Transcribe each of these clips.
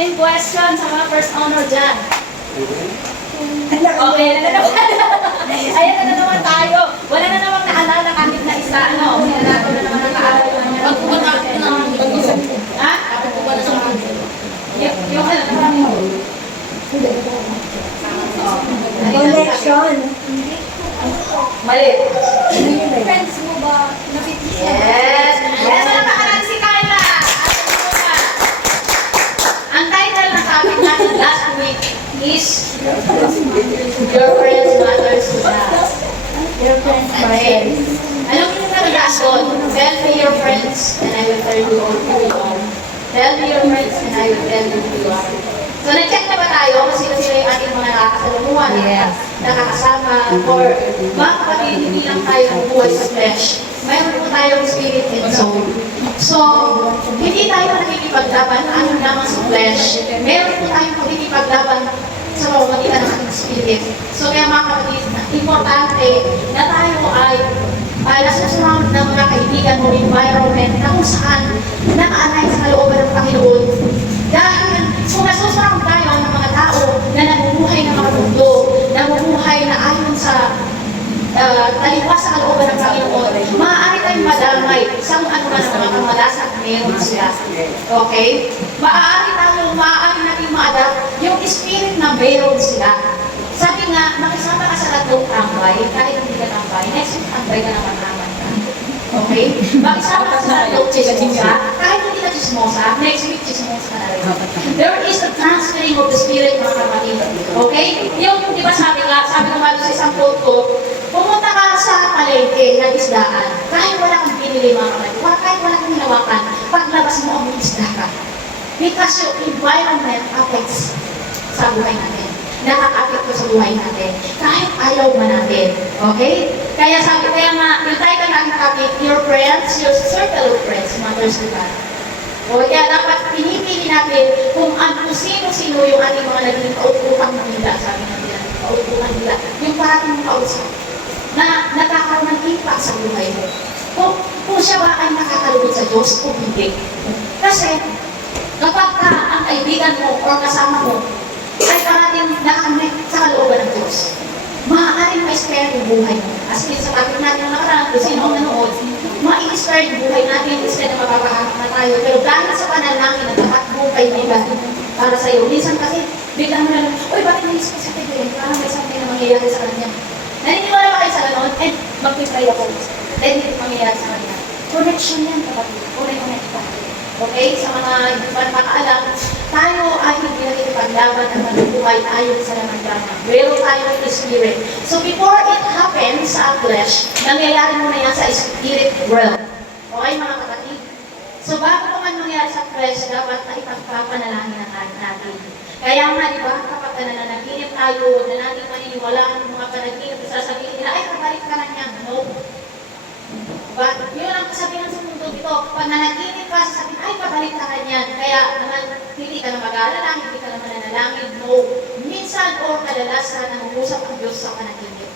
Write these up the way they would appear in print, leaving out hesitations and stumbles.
same question sa mga first honor dyan. Okay, na naman. Ayan na naman tayo. Wala na namang naalala kahit na isa. Ano, nato na naman ang kaalala. Pag po ba natin na Ha? Pag po ba na sa Yung ano, naman mo. Connection. Mali. Friends mo ba? Yes! Yes, wala pa si Carla! Ang title ng topic natin last week is Your Friends Matters to God. Your friends Okay. Alam mo yung nagdaan doon? Tell me your friends and I will tell you who you are. Tell me your friends and I will tell you who you are. So, nag-check na ba tayo kung sino-sino yung ating mga nakakasalumuhan, nakakasama, or mga kapatid, hindi lang tayo buhay sa flesh. Mayroon po tayong spirit and soul. So, hindi tayo nakikipaglaban ano naman sa flesh. Meron po tayong nakikipaglaban sa pamamagitan ng ating spirit. So, kaya mga kapatid, importante na tayo ay nasusurround ng mga kaibigan o environment na kung saan naka-align sa kalooban ng Panginoon. Dahil kung nasusurround tayo ng mga tao na namumuhay ng mga mundo, namumuhay na ayon sa taliwas sa kalooban ng Panginoon, maaari tayong madamay sa ano man ang mga kamalasan na meron sila. Okay? Maaari natin ma-adapt yung spirit na meron sila. Sabi nga, makisama ka sa tatlong tambay, kahit hindi ka tambay, next week tambay ka naman naman ka. Okay? Makisama ka sa tatlong chismosa, kahit hindi ka chismosa, next week chismosa ka na rin. There is a transferring of the spirit, mga kapatid. Okay? Yung, di ba sabi ko nga sa isang quote ko, pumunta ka sa palengke ng isdaan, kahit wala kang binili, mga kapatid, kahit wala kang hinawakan, paglabas mo ang isda ka. Because yung environment affects sa buhay natin. Nakaka-apekto sa buhay natin. Kahit ayaw man natin. Okay? Kaya nga, yung title ng topic, your friends, your circle of friends matters to God. O kaya dapat pinipili natin kung sino-sino yung ating mga naging kautupang nila, sabi nga nila, kautupang nila, yung parating kausap, na nakakaroon ng impact sa buhay mo. Kung siya ba ay nakakalugod sa Diyos o hindi. Kasi, kapag ang kaibigan mo o kasama mo ay parating nakamit sa kalooban ng Diyos, maaaring ma-spare yung buhay mo. As in, sa topic natin na nakaraan, kung sino ang nanood, ma-spare yung buhay natin instead na mapapahamak na tayo. Pero dahil sa panalangin at lahat buong kaibigan para sa iyo, minsan kasi biglang mo na lang, uy, bakit naisip ko sa kaibigan? Parang may something na mangyayari sa kanya. Naniniwala ba kayo sa ganoon? And mag-pray ako. Dahil hindi mangyayari sa kanya. Connection yan, kapatid. Connect ka. Okay? Sa mga makakaalam, tayo ay hindi nakikipaglaban ang manubuhay ayon sa laman-laman. Meron tayo ng spirit. So before it happens sa flesh, nangyayari mo na yan sa spirit realm. Okay, mga kapatid? So bago pa man mangyayari sa flesh, dapat na ipagpapanalangin natin. Kaya nga, di ba, kapag nananaginip tayo, na natin maniniwala ng mga panaginip, sasabihin nila, ay, kabalik ka na niya. No. But, yun ang kasabihan sa mundo dito. Pag nanaginip ka, sasabihin, ay, pabalik ka niyan. Kaya naman, hindi ka na mag-aalala, hindi ka na mananalangin. No. Minsan o kadalasan nangungusap ang Diyos sa panaginip.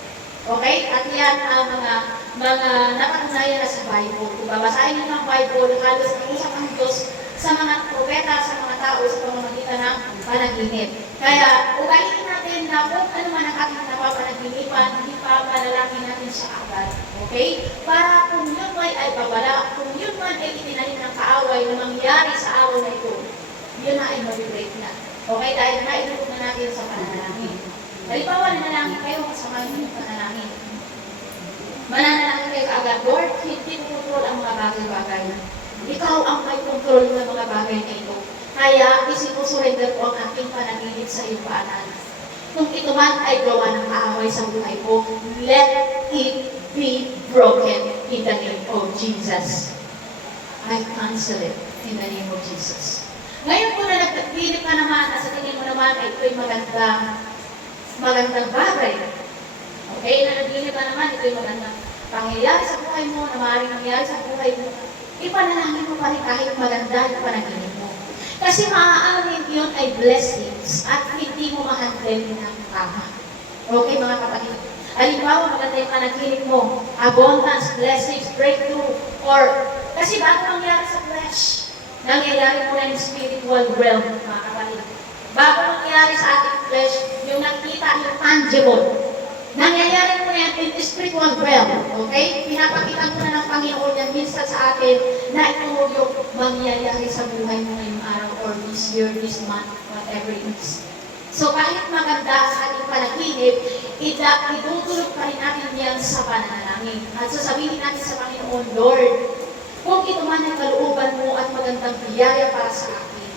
Okay? At yan ang mga napatunayan na sa Bible. Kung babasahin niyo ng Bible, halos nangusap ang Diyos sa mga propeta, sa mga tao, sa pamamagitan ng panaginip. Kaya, ugaliin natin na kung ano man ang ating napapanaginipan, hindi pa panalangin natin siya agad. Okay? Para kung yun man ay babala, kung yun man ay itinanim ng kaaway na mangyari sa araw na ito, yun na ay mabibreak na. Okay? Dahil nailukot na natin sa panalangin. Halimbawa, nanalangin kayo, kasama yung panalangin. Mananalangin kayo agad, Lord, hindi mo control ang mga bagay-bagay. Ikaw ang may control ng mga bagay na ito. Kaya, isinusurrender ko ang aking panaginip sa iyong paanan. Kung ito man ay gawa ng kaaway sa buhay ko, let it be broken in the name of Jesus. I cancel it in the name of Jesus. Ngayon kung na nagpilip ka naman, at sa tingin mo naman ay ito'y magandang bagay. Okay, na nagbili ka naman, ito'y magandang pangyayari sa buhay mo, na maaaring nangyayari sa buhay mo, ipanalangin mo pa rin kahit maganda yung panaginip mo. Kasi maaaring yun ay blessings at hindi mo ma-handle ng tama. Okay, mga kapatid? Halimbawa, maganda yung panaginip mo, abundance, blessings, breakthrough, or kasi bago nangyari sa flesh, nangyayari mo na yung spiritual realm, mga kapatid. bago mangyari sa ating flesh, yung nakikita, yung tangible. Nangyayari po yan in the spiritual realm. Okay? Pinapakita mo na ng Panginoon yan minsan sa atin na ito yung mangyayari sa buhay mo ngayong araw or this year, this month, whatever it is. So kahit maganda sa ating panaginip, idudulog pa rin natin yan sa pananalangin. At sasabihin natin sa Panginoon, Lord, kung ito man ang kalooban mo at magandang biyaya para sa akin,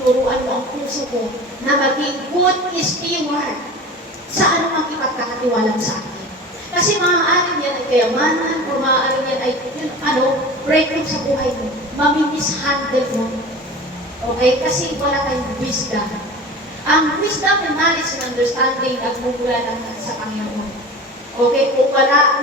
turuan mo ang puso ko na maging good steward sa anumang ipagkakatiwalang sa akin. Kasi maaaring yan ay kayamanan o maaaring yan ay breakthrough sa buhay mo. Mamimishandle mo. Okay? Kasi wala tayong wisdom. Ang wisdom and knowledge and understanding nagmumula lang sa Panginoon. Okay? Kung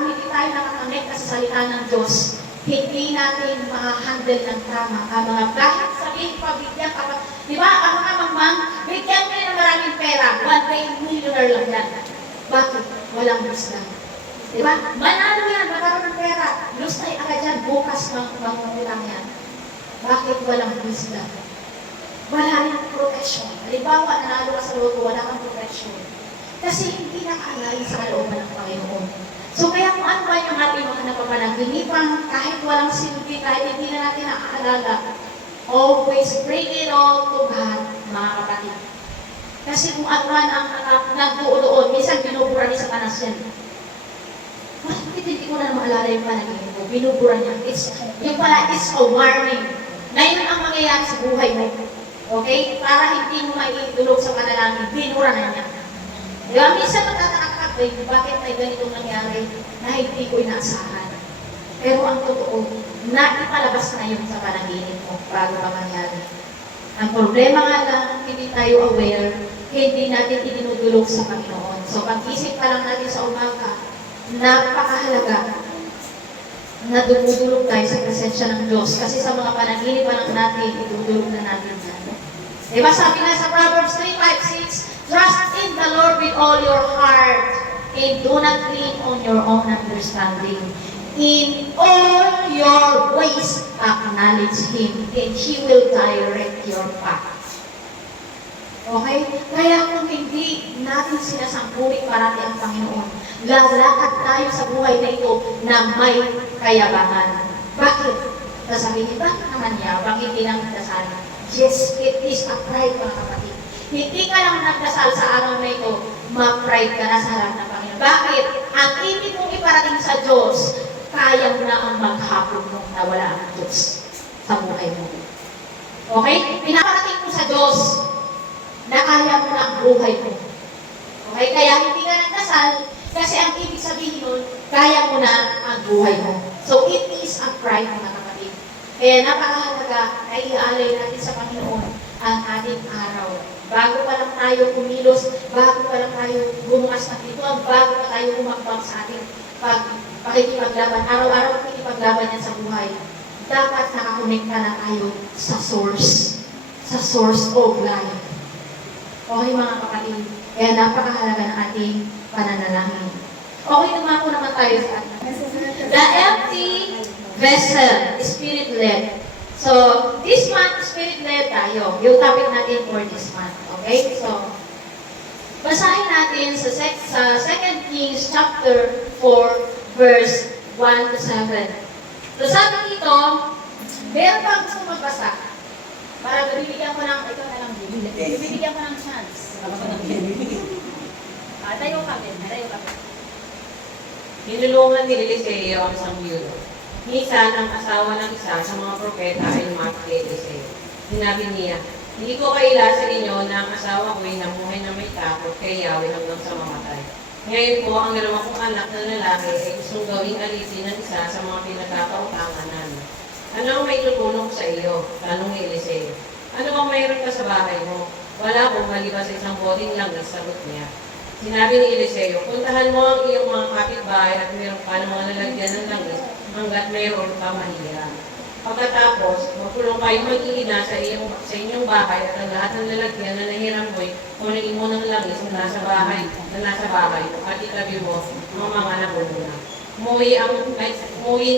hindi tayo nakakonekta sa salita ng Diyos, hindi natin makahandle ng tama. Kahit sabihin pa, bigyan ka pa. Di ba, ang mga mamang, bigyan ka ng maraming pera. One day, millionaire lang yan. Bakit? Walang wisdom. Di ba? Manalo yan, magkaroon ng pera. Lustay agad yan, bukas mangulang yan. Bakit walang wisdom? Wala rin protection. Halimbawa, nanalo ka sa loto, wala kang protection. Kasi hindi nakaalala sa kalooban ng Panginoon. So kaya kung ano ba yung ating mga napapanaginipan, kahit walang silbi, kahit hindi na natin nakaalala, always bring it all to God, mga kapatid. Kasi kung ano man ang nagbuo doon, minsan binubura niya sa panas yan. Hindi ko na maalala yung panaginip ko, binubura niya. Yung pala, it's a warning. Ngayon ang mangyayari sa buhay mo. Okay? Para hindi mo maitulog sa panalangin, binura na niya. Diba? Minsan magtataka ka, bakit may ganitong nangyari na hindi ko inaasahan. Pero ang totoo, naipalabas na yun sa panaginip mo bago pa mangyari. Ang problema nga lang, hindi tayo aware, hindi natin idinudulog sa Panginoon. So, pag-isip pa lang natin sa umaga, napakahalaga na dumudulog tayo sa presensya ng Diyos. Kasi sa mga panaginip pa lang natin, idudulog na natin yan. Diba sabi nga sa Proverbs 3:5-6, trust in the Lord with all your heart and do not lean on your own understanding. In all your ways, acknowledge Him and He will direct your path. Okay? Kaya kung hindi natin sinasangkulit parati ang Panginoon, lalakad tayo sa buhay na ito na may kayabangan. Bakit? Sasabihin, bakit naman yabang hindi lang dasal? Yes, it is a pride, mga kapatid. Hindi ka lang nagdasal sa araw na ito, ma-pride ka na sa harap ng Panginoon. Bakit? Ang ibig mong iparating sa Diyos, kaya mo na ang maghapon mong nawala ang Diyos sa buhay mo. Okay? Pinaparating mo sa Diyos na kaya mo na ang buhay mo. Okay? Kaya hindi ka nagdasal kasi ang ibig sabihin nun, kaya mo na ang buhay mo. So, it is a pride, mga kapatid. Kaya napakahalaga na iaalay natin sa Panginoon ang ating araw. Bago pa lang tayo kumilos, bago pa lang tayo bumukas ng pintuan, bago pa tayo humakbang sa ating pakikipaglaban, araw-araw pakikipaglaban yan sa buhay. Dapat nakakonekta na tayo sa source of life. Okay mga kapatid, kaya napakahalaga ng ating pananalangin. Okay, dumako naman tayo sa atin. The empty vessel, spirit-led. So, this month, spirit-led tayo. Yung topic natin for this month. Okay? So, basahin natin sa 2 Kings chapter 4, verse 1 to 7. So, sabi dito, meron pa gusto magbasa. Para bibigyan ko ng, ito na lang, bibigyan ko ng chance. Tayo kami. Nilulungan ni Eliseo ang isang yudo. Minsan, ang asawa ng isa sa mga propeta ay lumapit kay Eliseo. Sinabi niya, hindi ko kaila sa inyo na ang asawa ko ay namuhay na may takot kay Yahweh hanggang sa mamatay. Ngayon po, ang 2 kong anak na lalaki ay gustong gawing alisin ng isa sa mga pinagkakautangan namin. Ano ang may tutulong sa iyo? Tanong ni Eliseo. Ano bang mayroon ka sa bahay mo? Wala pong maliban sa isang boting langis, sagot niya. Sinabi ni Eliseo, puntahan mo ang iyong mga kapitbahay at mayroon ka ng mga lalagyan ng langis hanggat mayroon ka mahiya. Pagkatapos, magpulong kayo mag-iina sa inyong bahay at ang lahat ng lalagyan na nahiram mo'y kunin mo ng langis na nasa bahay at itabi mo ang mga nabuluna. Umuwi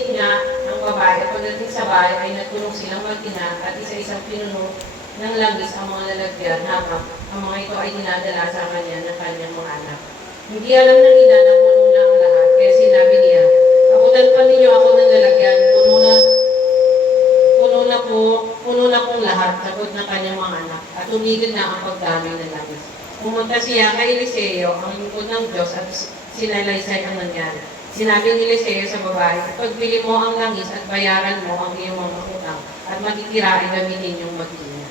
niya ang babae at pagdating sa bahay ay nagtulong silang mag-ina at isa-isang ng langis ang mga lalagyan habang ang mga ito ay dinadala sa kanya ng kanyang mga anak. Hindi alam ng ina na puno na ang lahat, kaya sinabi niya, abutan pa ninyo ako ng lalagyan, puno na pong lahat, sagot ng kanyang mga anak, at tumigil na ang pagdaloy ng langis. Pumunta siya kay Eliseo, ang lingkod ng Diyos, at sinalaysay ang nangyari. Sinabi ni Eliseo sa babae, pagbili mo ang langis at bayaran mo ang iyong mga utang, at matitira ay gamitin yung mag-ina.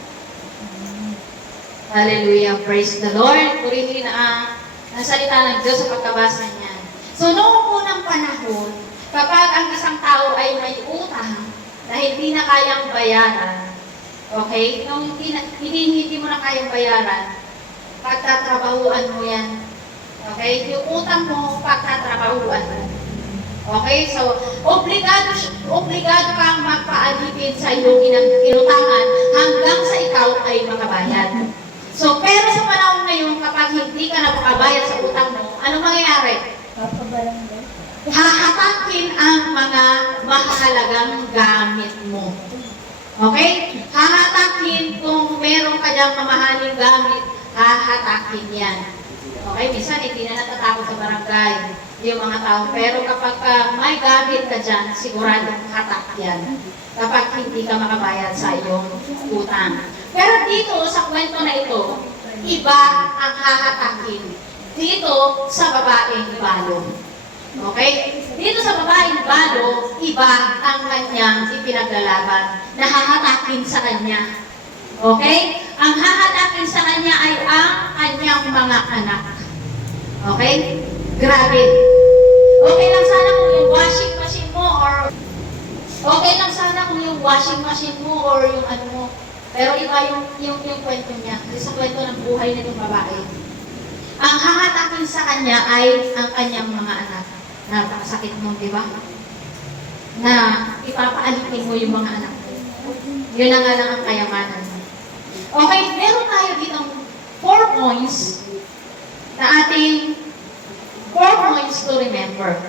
Hallelujah. Praise the Lord. Purihin ang salita ng Diyos sa pagkabasa niya. So, noong unang panahon, kapag ang isang tao ay may utang na hindi na kayang bayaran, okay? Nung hindi mo na kayang bayaran, pagtatrabahuan mo yan. Okay? Yung utang mo, pagtatrabahuan mo. Okay? So, obligado kang magpaalipin sa iyong inutangan hanggang sa ikaw ay makabayad. So, pero sa panahon ngayon, kapag hindi ka na makabayad sa utang mo, anong mangyayari? Papabarangay. Hahatakin ang mga mahalagang gamit mo. Okay? Hahatakin kung meron ka diyang mamahaling gamit, hahatakin yan. Okay? Minsan, hindi na natatakot sa barangay yung mga tao. Pero kapag may gamit ka dyan, siguradong hatak yan. Kapag hindi ka makabayad sa iyong utang. Pero dito, sa kwento na ito, iba ang hahatakin. Dito, sa babaeng balo. Okay? Dito sa babaeng balo, iba ang kanyang ipinaglalaban na hahatakin sa kanya. Okay? Ang hahatakin sa kanya ay ang kanyang mga anak. Okay? Grabe. Okay lang sana kung yung washing machine mo or yung ano mo. Pero iba yung kwento niya. Kasi sa kwento ng buhay na yung babae. Ang hahatakin sa kanya ay ang kanyang mga anak. Napakasakit mo, di ba? Na ipapaalipin mo yung mga anak mo. Yun na nga lang ang kayamanan mo. Okay, meron tayo ditong 4 points na ating 4 points to remember.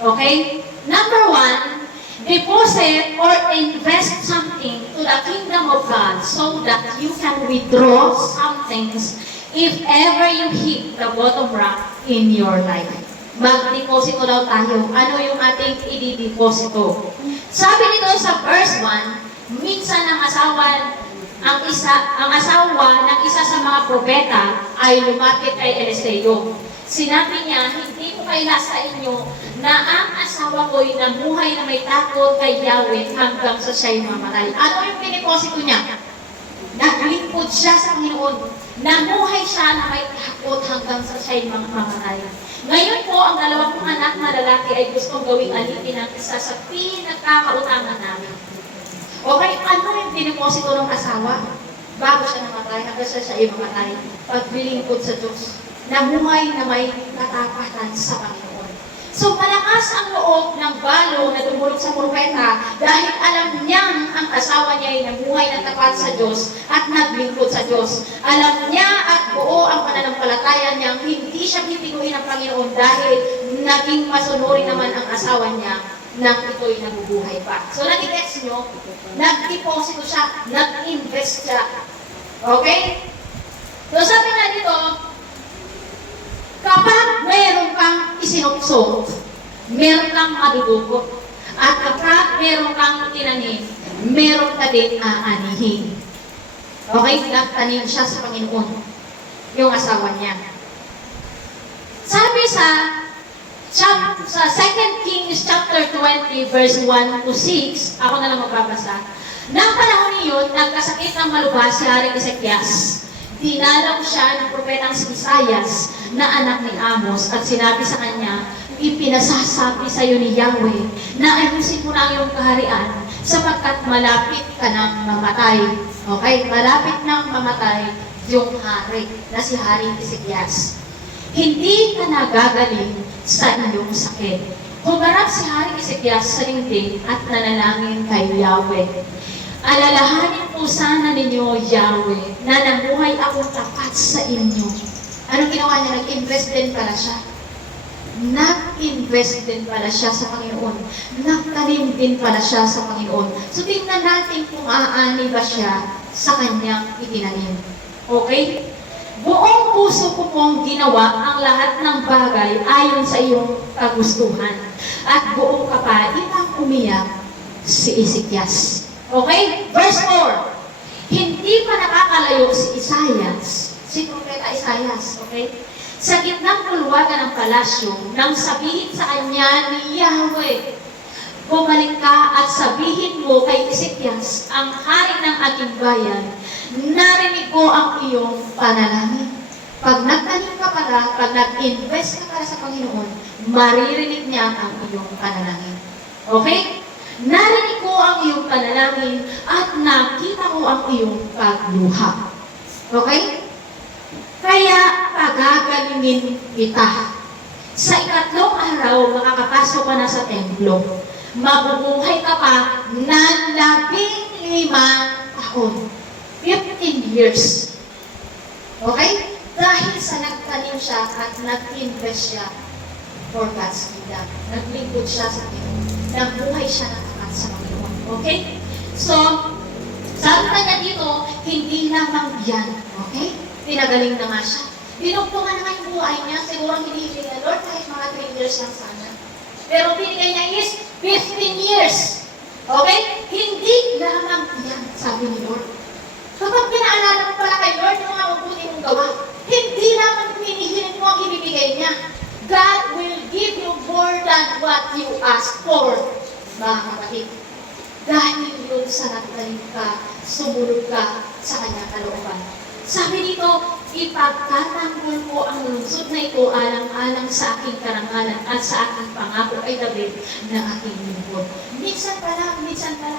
Okay? Number 1, deposit or invest something to the kingdom of God so that you can withdraw some things if ever you hit the bottom rock in your life. Mag-deposito daw tayo. Ano yung ating i-deposito? Sabi nito sa verse 1, minsan ang asawa ng isa sa mga propeta ay lumapit kay Eliseo. Sinabi niya, hindi ko kaila sa inyo na ang asawa ko'y namuhay na may takot kay Yahweh hanggang sa siya'y mamatay. Ano yung piniposito niya? Naglingkod siya sa Panginoon. Namuhay siya na may takot hanggang sa siya'y mamatay. Ngayon po, ang 2 anak na lalaki ay gustong gawing alipin ng isa sa pinagkakautangan namin. Okay, ano yung piniposito ng asawa? Bago siya namatay, hanggang siya ay mamatay. Paglilingkod sa Diyos. Namuhay na may katapatan sa Panginoon. So, malakas ang loob ng balo na tumulog sa propeta dahil alam niyang ang asawa niya ay namuhay na tapat sa Diyos at naglingkod sa Diyos. Alam niya at buo ang pananampalataya niyang hindi siya bibiguin ng Panginoon dahil naging masunurin naman ang asawa niya nang ito'y nabubuhay pa. So, nag-gets nyo, nag-deposito siya, nag-invest siya. Okay? So, sabi nga dito, kapag meron kang isinupsok, meron kang madudugo, at kapag meron kang tinanim, meron ka din aanihin. Okay? Nagtanim siya sa Panginoon, yung asawa niya. Sabi sa 2 Kings chapter 20, verse 1 to 6, ako na lang magbabasa. Nang panahon niyon, nagkasakit ng malubha si Haring Ezekias. Dinalaw siya ng propetang si Isaias na anak ni Amos at sinabi sa kanya, ipinasasabi sa iyo ni Yahweh na ayusin mo na ang iyong kaharian sapagkat malapit ka nang mamatay. Okay? Malapit nang mamatay yung hari na si Haring Ezekias. Hindi ka nagagaling sa iyong sakit. Humarap si Haring Ezekias sa dingding at nanalangin kay Yahweh. Alalahanin po sana ninyo, Yahweh, na namuhay akong tapat sa inyo. Anong ginawa niya? Nag-invest din pala siya. Nag-invest din pala siya sa Panginoon. Nagtanim din pala siya sa Panginoon. So, tingnan natin kung aani ba siya sa kanyang itinanim. Okay? Buong puso ko pong ginawa ang lahat ng bagay ayon sa iyong kagustuhan. At buong kapalitang umiyak si Ezekias. Okay? Verse 4. Hindi pa nakakalayo si Isaias, si Propeta Isaias, okay? Sa gitnang bulwagan ng palasyo, nang sabihin sa kanya ni Yahweh, bumalik ka at sabihin mo kay Ezekias, ang hari ng ating bayan, narinig ko ang iyong panalangin. Pag nagtanim ka pala, pag nag-invest ka para sa Panginoon, maririnig niya ang iyong panalangin. Okay? Narinig ko ang iyong panalangin at nakita ko ang iyong pagluha. Okay? Kaya pagagalingin kita. Sa ikatlong araw, makakapasok ka na sa templo. Mabubuhay ka pa ng 15 taon. 15 years. Okay? Dahil sa nagtanim siya at nag-invest siya for God's kingdom. Naglingkod siya sa Panginoon. Nabuhay siya ng tapat sa Panginoon. Okay? So, sabi na niya dito, hindi lamang yan. Okay? Pinagaling na nga siya. Pinugtungan na nga yung buhay niya. Siguro hindi niya, Lord, kahit mga 3 years lang sana. Pero pinigay niya is 15 years. Okay? Hindi lamang yan, sabi ni Lord. Kapag pinaalala mo pala kay Lord, yung mga mabuti mong gawa, hindi lamang pinihilin mo ang ibibigay niya. God will give you more than what you ask for, mga kapatid. Dahil yun sa nagtanim ka, sumunod ka sa kanyang kalooban. Sabi dito, ipagtatanggol ko ang lungsod na ito alang-alang sa aking karangalan at sa aking pangako ay David na aking lingkod. Minsan pala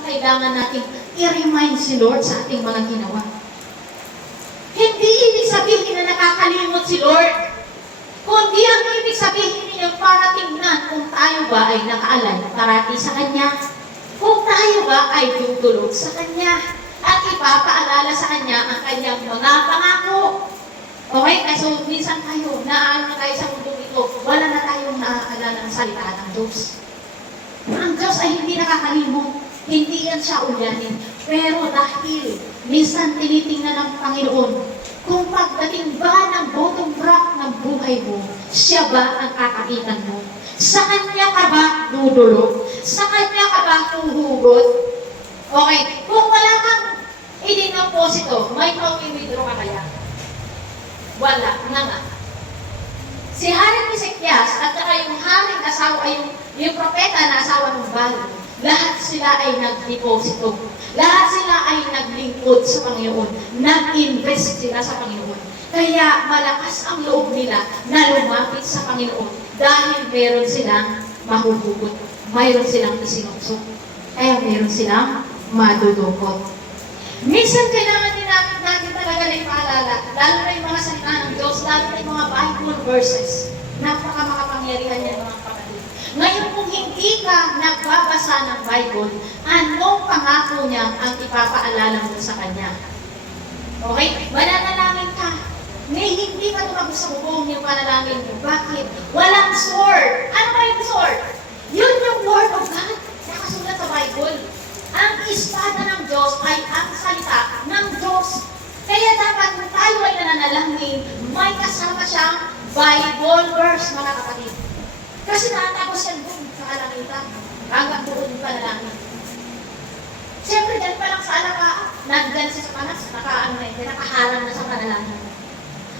kailangan natin i-remind si Lord sa ating mga ginawa. Hindi ibig sabihin na nakakalimot si Lord, kundi ang ibig sabihin niya para tingnan kung tayo ba ay nakaalay parati sa Kanya, kung tayo ba ay tutulog sa Kanya, at ipapaalala sa Kanya ang Kanyang mga pangako. Okay? So, minsan tayo, naano na tayo sa mundo ito, wala na tayong naaalala ng salita ng Diyos. Ang Diyos ay hindi nakakalimot, hindi yan siya ulanin. Pero dahil minsan tinitingnan ng Panginoon, kung pagdating ba ng bottom rock ng buhay mo, siya ba ang kakakitan mo? Sa Kanya ka ba dudulog? Sa Kanya ka ba huhugot? Okay, kung wala kang idinoposito, may pang-withdraw ka kaya? Wala, nga. Si Haring Ezekias at saka yung haring asawa, yung propeta na asawa ng Baal, lahat sila ay nagdeposito. Lahat sila ay naglingkod sa Panginoon. Nag-invest sila sa Panginoon. Kaya malakas ang loob nila na lumapit sa Panginoon dahil meron silang mahuhugot. Mayroon silang isinupsok. Kaya meron silang madudukot. Minsan kailangan din natin talaga na ipaalala, lalo na yung mga salita ng Diyos, lalo na yung mga Bible verses. Napaka-makapangyarihan yan mga kapatid. Ngayon kung hindi ka nagbabasa ng Bible, anong pangako niya ang ipapaalala mo sa Kanya? Okay? Mananalangin ka. Hindi ka tumagos sa bubong yung panalangin mo. Bakit? Walang sword. Ano ba yung sword? Yun yung Word of God. Nakasulat sa Bible. Ang espada ng Diyos ay ang salita ng Diyos. Kaya dapat kung tayo ay nananalangin, may kasama siyang Bible verse, mga kapatid. Kasi nakatapos yan doon sa kalangitan. Hanggang doon panalangin. Siyempre, dyan pa lang sa alaka, nandyan siya sa panas, nakaharang na sa panalangin.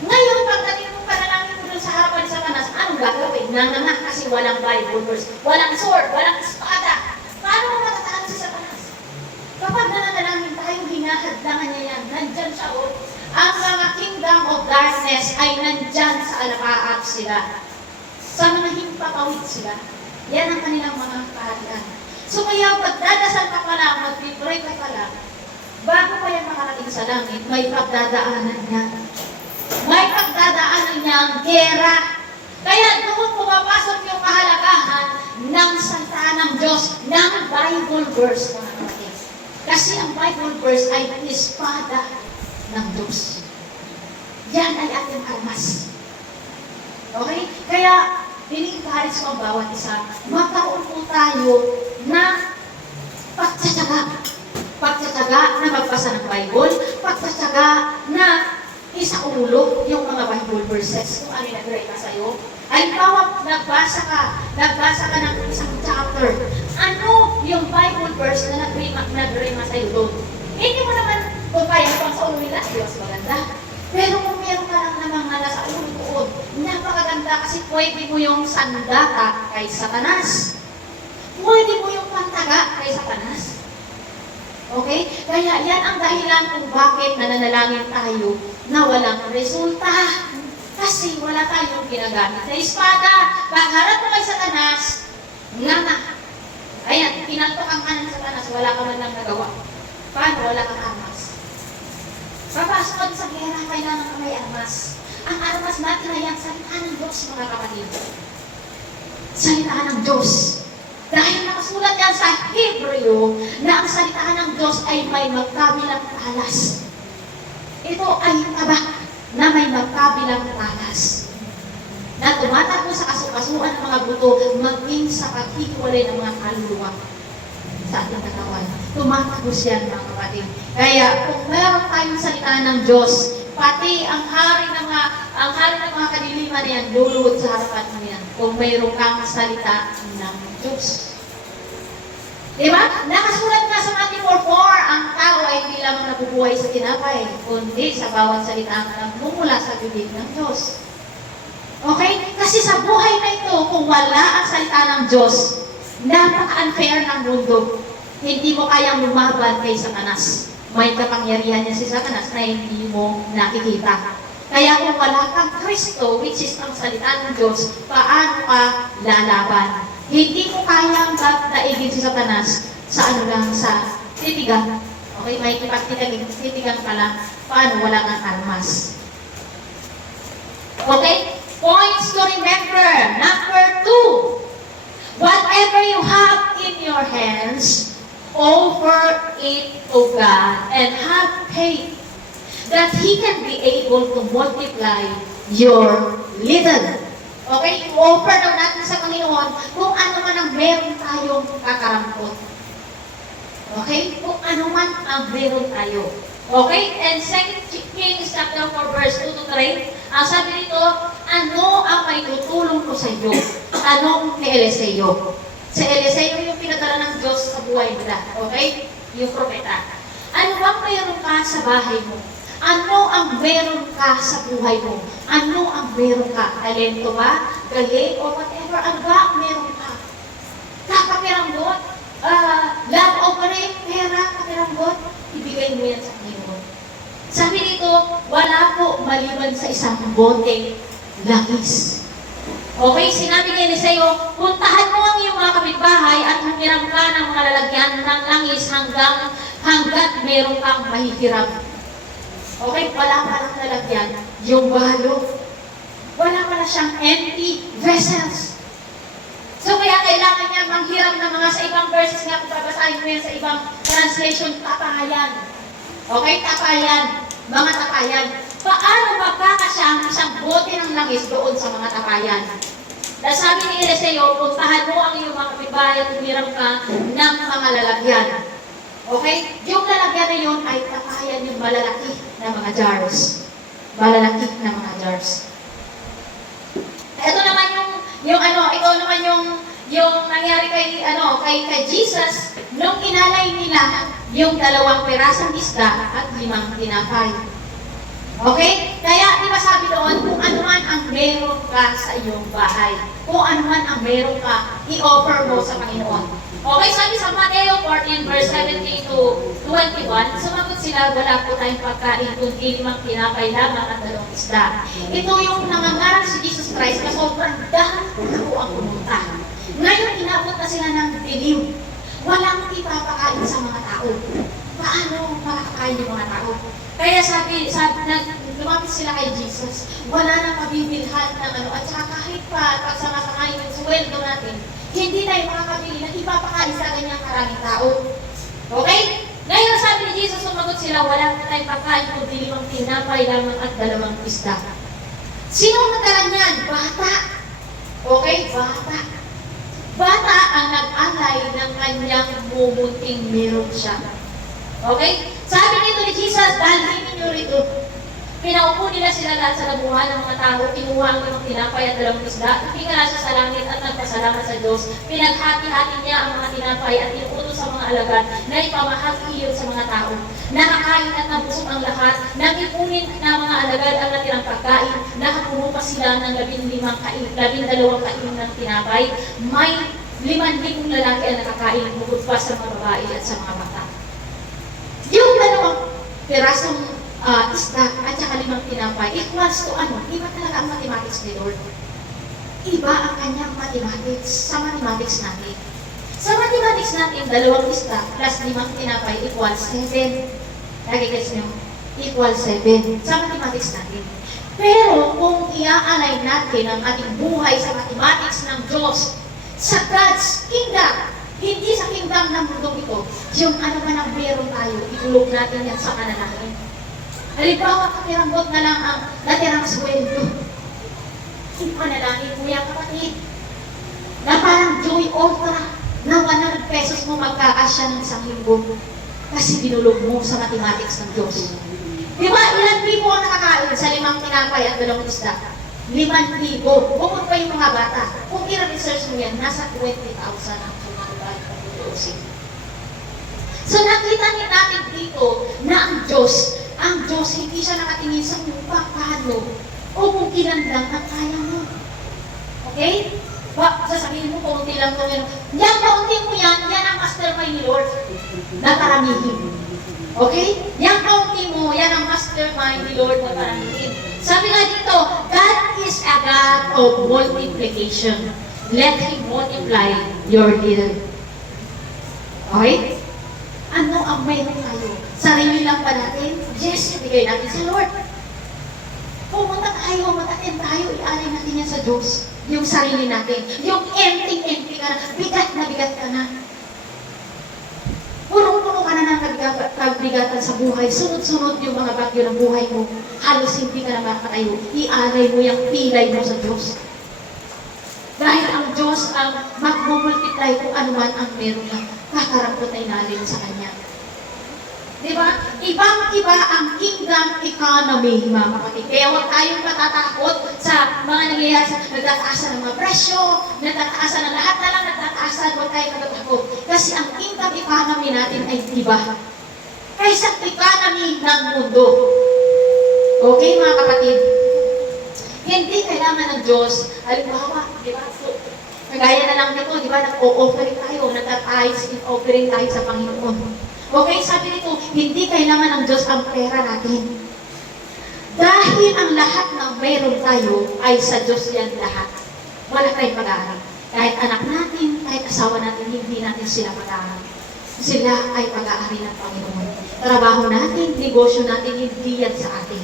Ngayon, pagdating mong panalangin mo doon sa harapan sa panas, anong gagawin? Nanganak kasi walang Bible verse, walang sword, walang espada. Paano mo matataan siya sa panas? Kapag nananalangin tayo, hinahadlangan niya yan. Nandyan siya o. Ang mga kingdom of darkness ay nandyan sa alapaap sila. Sa mga himpapawid sila. Yan ang kanilang mga kaharian. So kaya pagdadasal ka pala, mag-pray ka pala, bago pa yan makarating sa langit, may pagdadaanan niya. May pagdadaanan niya ang gera. Kaya doon pumapasok yung kahalagahan ng salita ng Diyos, ng Bible verse, mga kapatid. Kasi ang Bible verse ay espada ng Diyos. Yan ay ating armas. Okay? Kaya, pinikaharis ko ang bawat isa, magkaroon po tayo na pagtsatsaga. pagtsatsaga na magbasa ng Bible, pagtsatsaga na isaulo yung mga Bible verses kung ano yung nag-rema sa'yo. Halimbawa, nagbasa ka ng isang chapter. Ano yung Bible verse na nag-rema sa'yo doon? Hindi mo naman kung kaya pang sa ulo nila, Diyos maganda. Pero kung meron ka lang namang nasa ulo-uod, napakaganda kasi pwede mo yung sandata kay Satanas. Pwede mo yung pantaga kay Satanas. Okay? Kaya yan ang dahilan kung bakit nananalangin tayo na walang resulta. Kasi wala tayong ginagamit na espada. Pagharap mo kay Satanas, nga. Ayan, pinantok ka ng Satanas, wala ka man lang nagawa. Paano? Wala kang armas. Papasok ka sa gera, kailangan ka may armas. Ang armas natin ay ang salita ng Diyos, mga kapatid. Salita ng Diyos. Dahil nakasulat yan sa Hebreo na ang salita ng Diyos ay may magkabilang talas. Ito ay tabak na may magkabilang talas. Na tumatakbo sa kasukasuan ng mga buto maging sa paghihiwalay ng mga kaluluwa sa ating katawan. Tumatakbo siya, mga kapatid. Kaya kung meron tayong salita ng Diyos, pati ang hari ng mga kadiliman na yan, luluhod sa harapan mo yan. Kung mayroon kang salita ng Diyos. Diba? Nakasulat nga sa Matthew 4:4, ang tao ay hindi lamang nabubuhay sa tinapay, kundi sa bawat salita na nagmumula sa bibig ng Diyos. Okay? Kasi sa buhay na ito, kung wala ang salita ng Diyos, napaka-unfair ng mundo. Hindi mo kayang lumaban kay Satanas. May kapangyarihan niya si Satanas na hindi mo nakikita. Kaya kung wala kang Kristo, which is ang salita ng Diyos, paano ka lalaban? Hindi mo kayang daigin si Satanas sa sa titigan. Okay, may titigan ka lang, paano wala kang armas. Okay? Points to remember. Number 2. Whatever you have in your hands, offer it to God and have faith that He can be able to multiply your little. Okay? I-offer daw natin sa Panginoon kung ano man ang meron tayong kakarampot. Okay? Kung ano man ang meron tayo. Okay? And 2 Kings chapter 4 verse 2 to 3, ang sabi nito, ano ang may tutulong ko sa iyo? Anong ni Eliseo? Si Eliseo yung pinadala ng Diyos sa buhay nila. Okay? Yung propeta. Ano bang mayroon ka sa bahay mo? Ano ang meron ka sa buhay mo? Ano ang meron ka? Talento ba? Galing? O whatever? Ano ba ang meron ka? Kakaperanggot? Love offering? Pera? Kaperanggot? Ibigay mo yan sa Panginoon. Sabi dito, wala po maliban sa isang boteng langis. Okay, sinabi ni Eliseo, puntahan mo ang iyong mga kapitbahay at humiram ka ng mga lalagyan ng langis hanggat meron kang mahihiram. Okay, wala pa lang lalagyan yung balo. Wala pala siyang empty vessels. So kaya kailangan niya manghiram ng mga sa ibang verses nga, kung babasahin mo yan sa ibang translation, tapayan. Okay, tapayan. Mga tapayan. Paano magkakasya ang isang bote ng langis doon sa mga tapayan? Dahil sabi ni Eliseo, puntahan mo ang iyong mga kapitbahay at humiram ka ng mga lalagyan. Okay? Yung lalagyan na yun ay tapayan yung malalaki na mga jars. Malalaki na mga jars. Ito naman ito naman yung nangyari kay Jesus nung inalay nila yung 2 pirasong isda at 5 tinapay. Okay? Kaya, di ba sabi doon, kung ano man ang meron ka sa iyong bahay, kung ano man ang meron ka, i-offer mo sa Panginoon. Okay, sabi sa Mateo 14, verse 17 to 21, sumagot sila, wala po tayong pagkain, kundi 5 tinapay lamang at 2 isda. Ito yung nangangarap si Jesus Christ na sobrang dahil po ang pumunta. Ngayon, inabot na sila ng diliw. Walang ipapakain sa mga tao. Paano makakain yung mga tao? Kaya lumapit sila kay Jesus, wala nang mabibilhan ng at saka kahit pa pagsama-samahin yung sweldo natin, hindi tayo makakabili na ipapakain sa ganyang karaming tao. Okay? Ngayon sabi ni Jesus, sumagot sila, wala na tayong pagkain kundi 5 tinapay lamang at 2 isda. Sino ang nagdala niyan? Bata. Okay? Bata. Bata ang nag-alay ng kanyang mumunting meron siya. Okay? Sabi nito ni Jesus, dalhin ninyo rito. Pinaupo nila sila lahat sa labuhan ng mga tao, kinuha ang limang tinapay at 2 isda, ipingala siya sa langit at nagpasalamat sa Diyos. Pinaghati-hati niya ang mga tinapay at inuutos sa mga alagad na ipamahagi iyon sa mga tao. Nakakain at nabusog ang lahat, nagipunin ng mga alagad ang natirang pagkain, nakapuno pa sila ng 12 kain ng tinapay. May 5,000 lalaki ang nakakain, bukod pa sa mga babae at sa mga bata. Yung pirasong isda at saka 5 tinapay, equals to ano? Iba talaga ang mathematics ni Lord. Iba ang kanyang mathematics sa mathematics natin. Sa mathematics natin, 2 isda plus 5 tinapay equals 7. Nagigets nyo? Equals 7. Sa mathematics natin. Pero kung i-align natin ang ating buhay sa mathematics ng Diyos, sa God's kingdom, hindi sa kingdom ng mundo ito, yung ano man ang meron tayo, itulog natin yan sa kananahin. Halimbawa, kapirambot na lang ang natirang sweldo. Ipanalangin mo yan, kapatid. Na parang Joy Ultra, na 100 pesos mo magkakasya ng 1 linggo. Kasi binulog mo sa mathematics ng Diyos. Di ba, ilan libo ang nakakain sa 5 tinapay at 2 isda? 5,000. Bukod pa yung mga bata. Kung i-research mo yan, nasa 20,000 ang sumagal pag-uusip. So nakita natin dito na ang Diyos, hindi siya nakatingin sa lupa, paano, o kung ilan lang ang kaya mo. Okay? Sasabihin mo, kaunti lang ito. Yan, kaunti mo yan ang mastermind ni Lord na paramihin. Okay? Yan kaunti mo, yan ang mastermind ni Lord na paramihin. Sabi nga dito, God is a God of multiplication. Let Him multiply your little. Okay? Ano ang mayroon tayo? Sarili lang ba natin? Yes, ibigay natin sa Lord. Pumunta tayo, matakin tayo, ialay natin yan sa Diyos. Yung sarili natin. Yung empty ka na, bigat ka na. Punong-puno ka na ng kabigatan sa buhay. Sunod-sunod yung mga bagyo ng buhay mo. Halos hindi ka na makatayo. Ialay mo yung pilay mo sa Diyos. Dahil ang Diyos ang mag-multiply kung ano man ang meron na kakarapot na inalim sa Kanya. Diba? Ibang-iba ang kingdom economy, mga kapatid. Kaya huwag tayong matatakot sa mga nangyayari sa nagtataasan ng mga presyo, nagtataasan ng lahat na lang, nagtataasan, huwag tayong matatakot. Kasi ang kingdom economy natin ay iba kaysa economy ng mundo. Okay, mga kapatid? Hindi kailangan ng Diyos, halimbawa, di ba? So, kagaya na lang nito, di ba? Nag-o-offering tayo, nag-tithes in offering tayo sa Panginoon. Okay, sabi nito, hindi kailangan ng Diyos ang pera natin. Dahil ang lahat ng mayroon tayo ay sa Diyos yan lahat. Wala tayong pag-aaral. Kahit anak natin, kahit asawa natin, hindi natin sila pag-aaral. Sila ay pag-aari ng Panginoon. Trabaho natin, negosyo natin, hindi yan sa atin.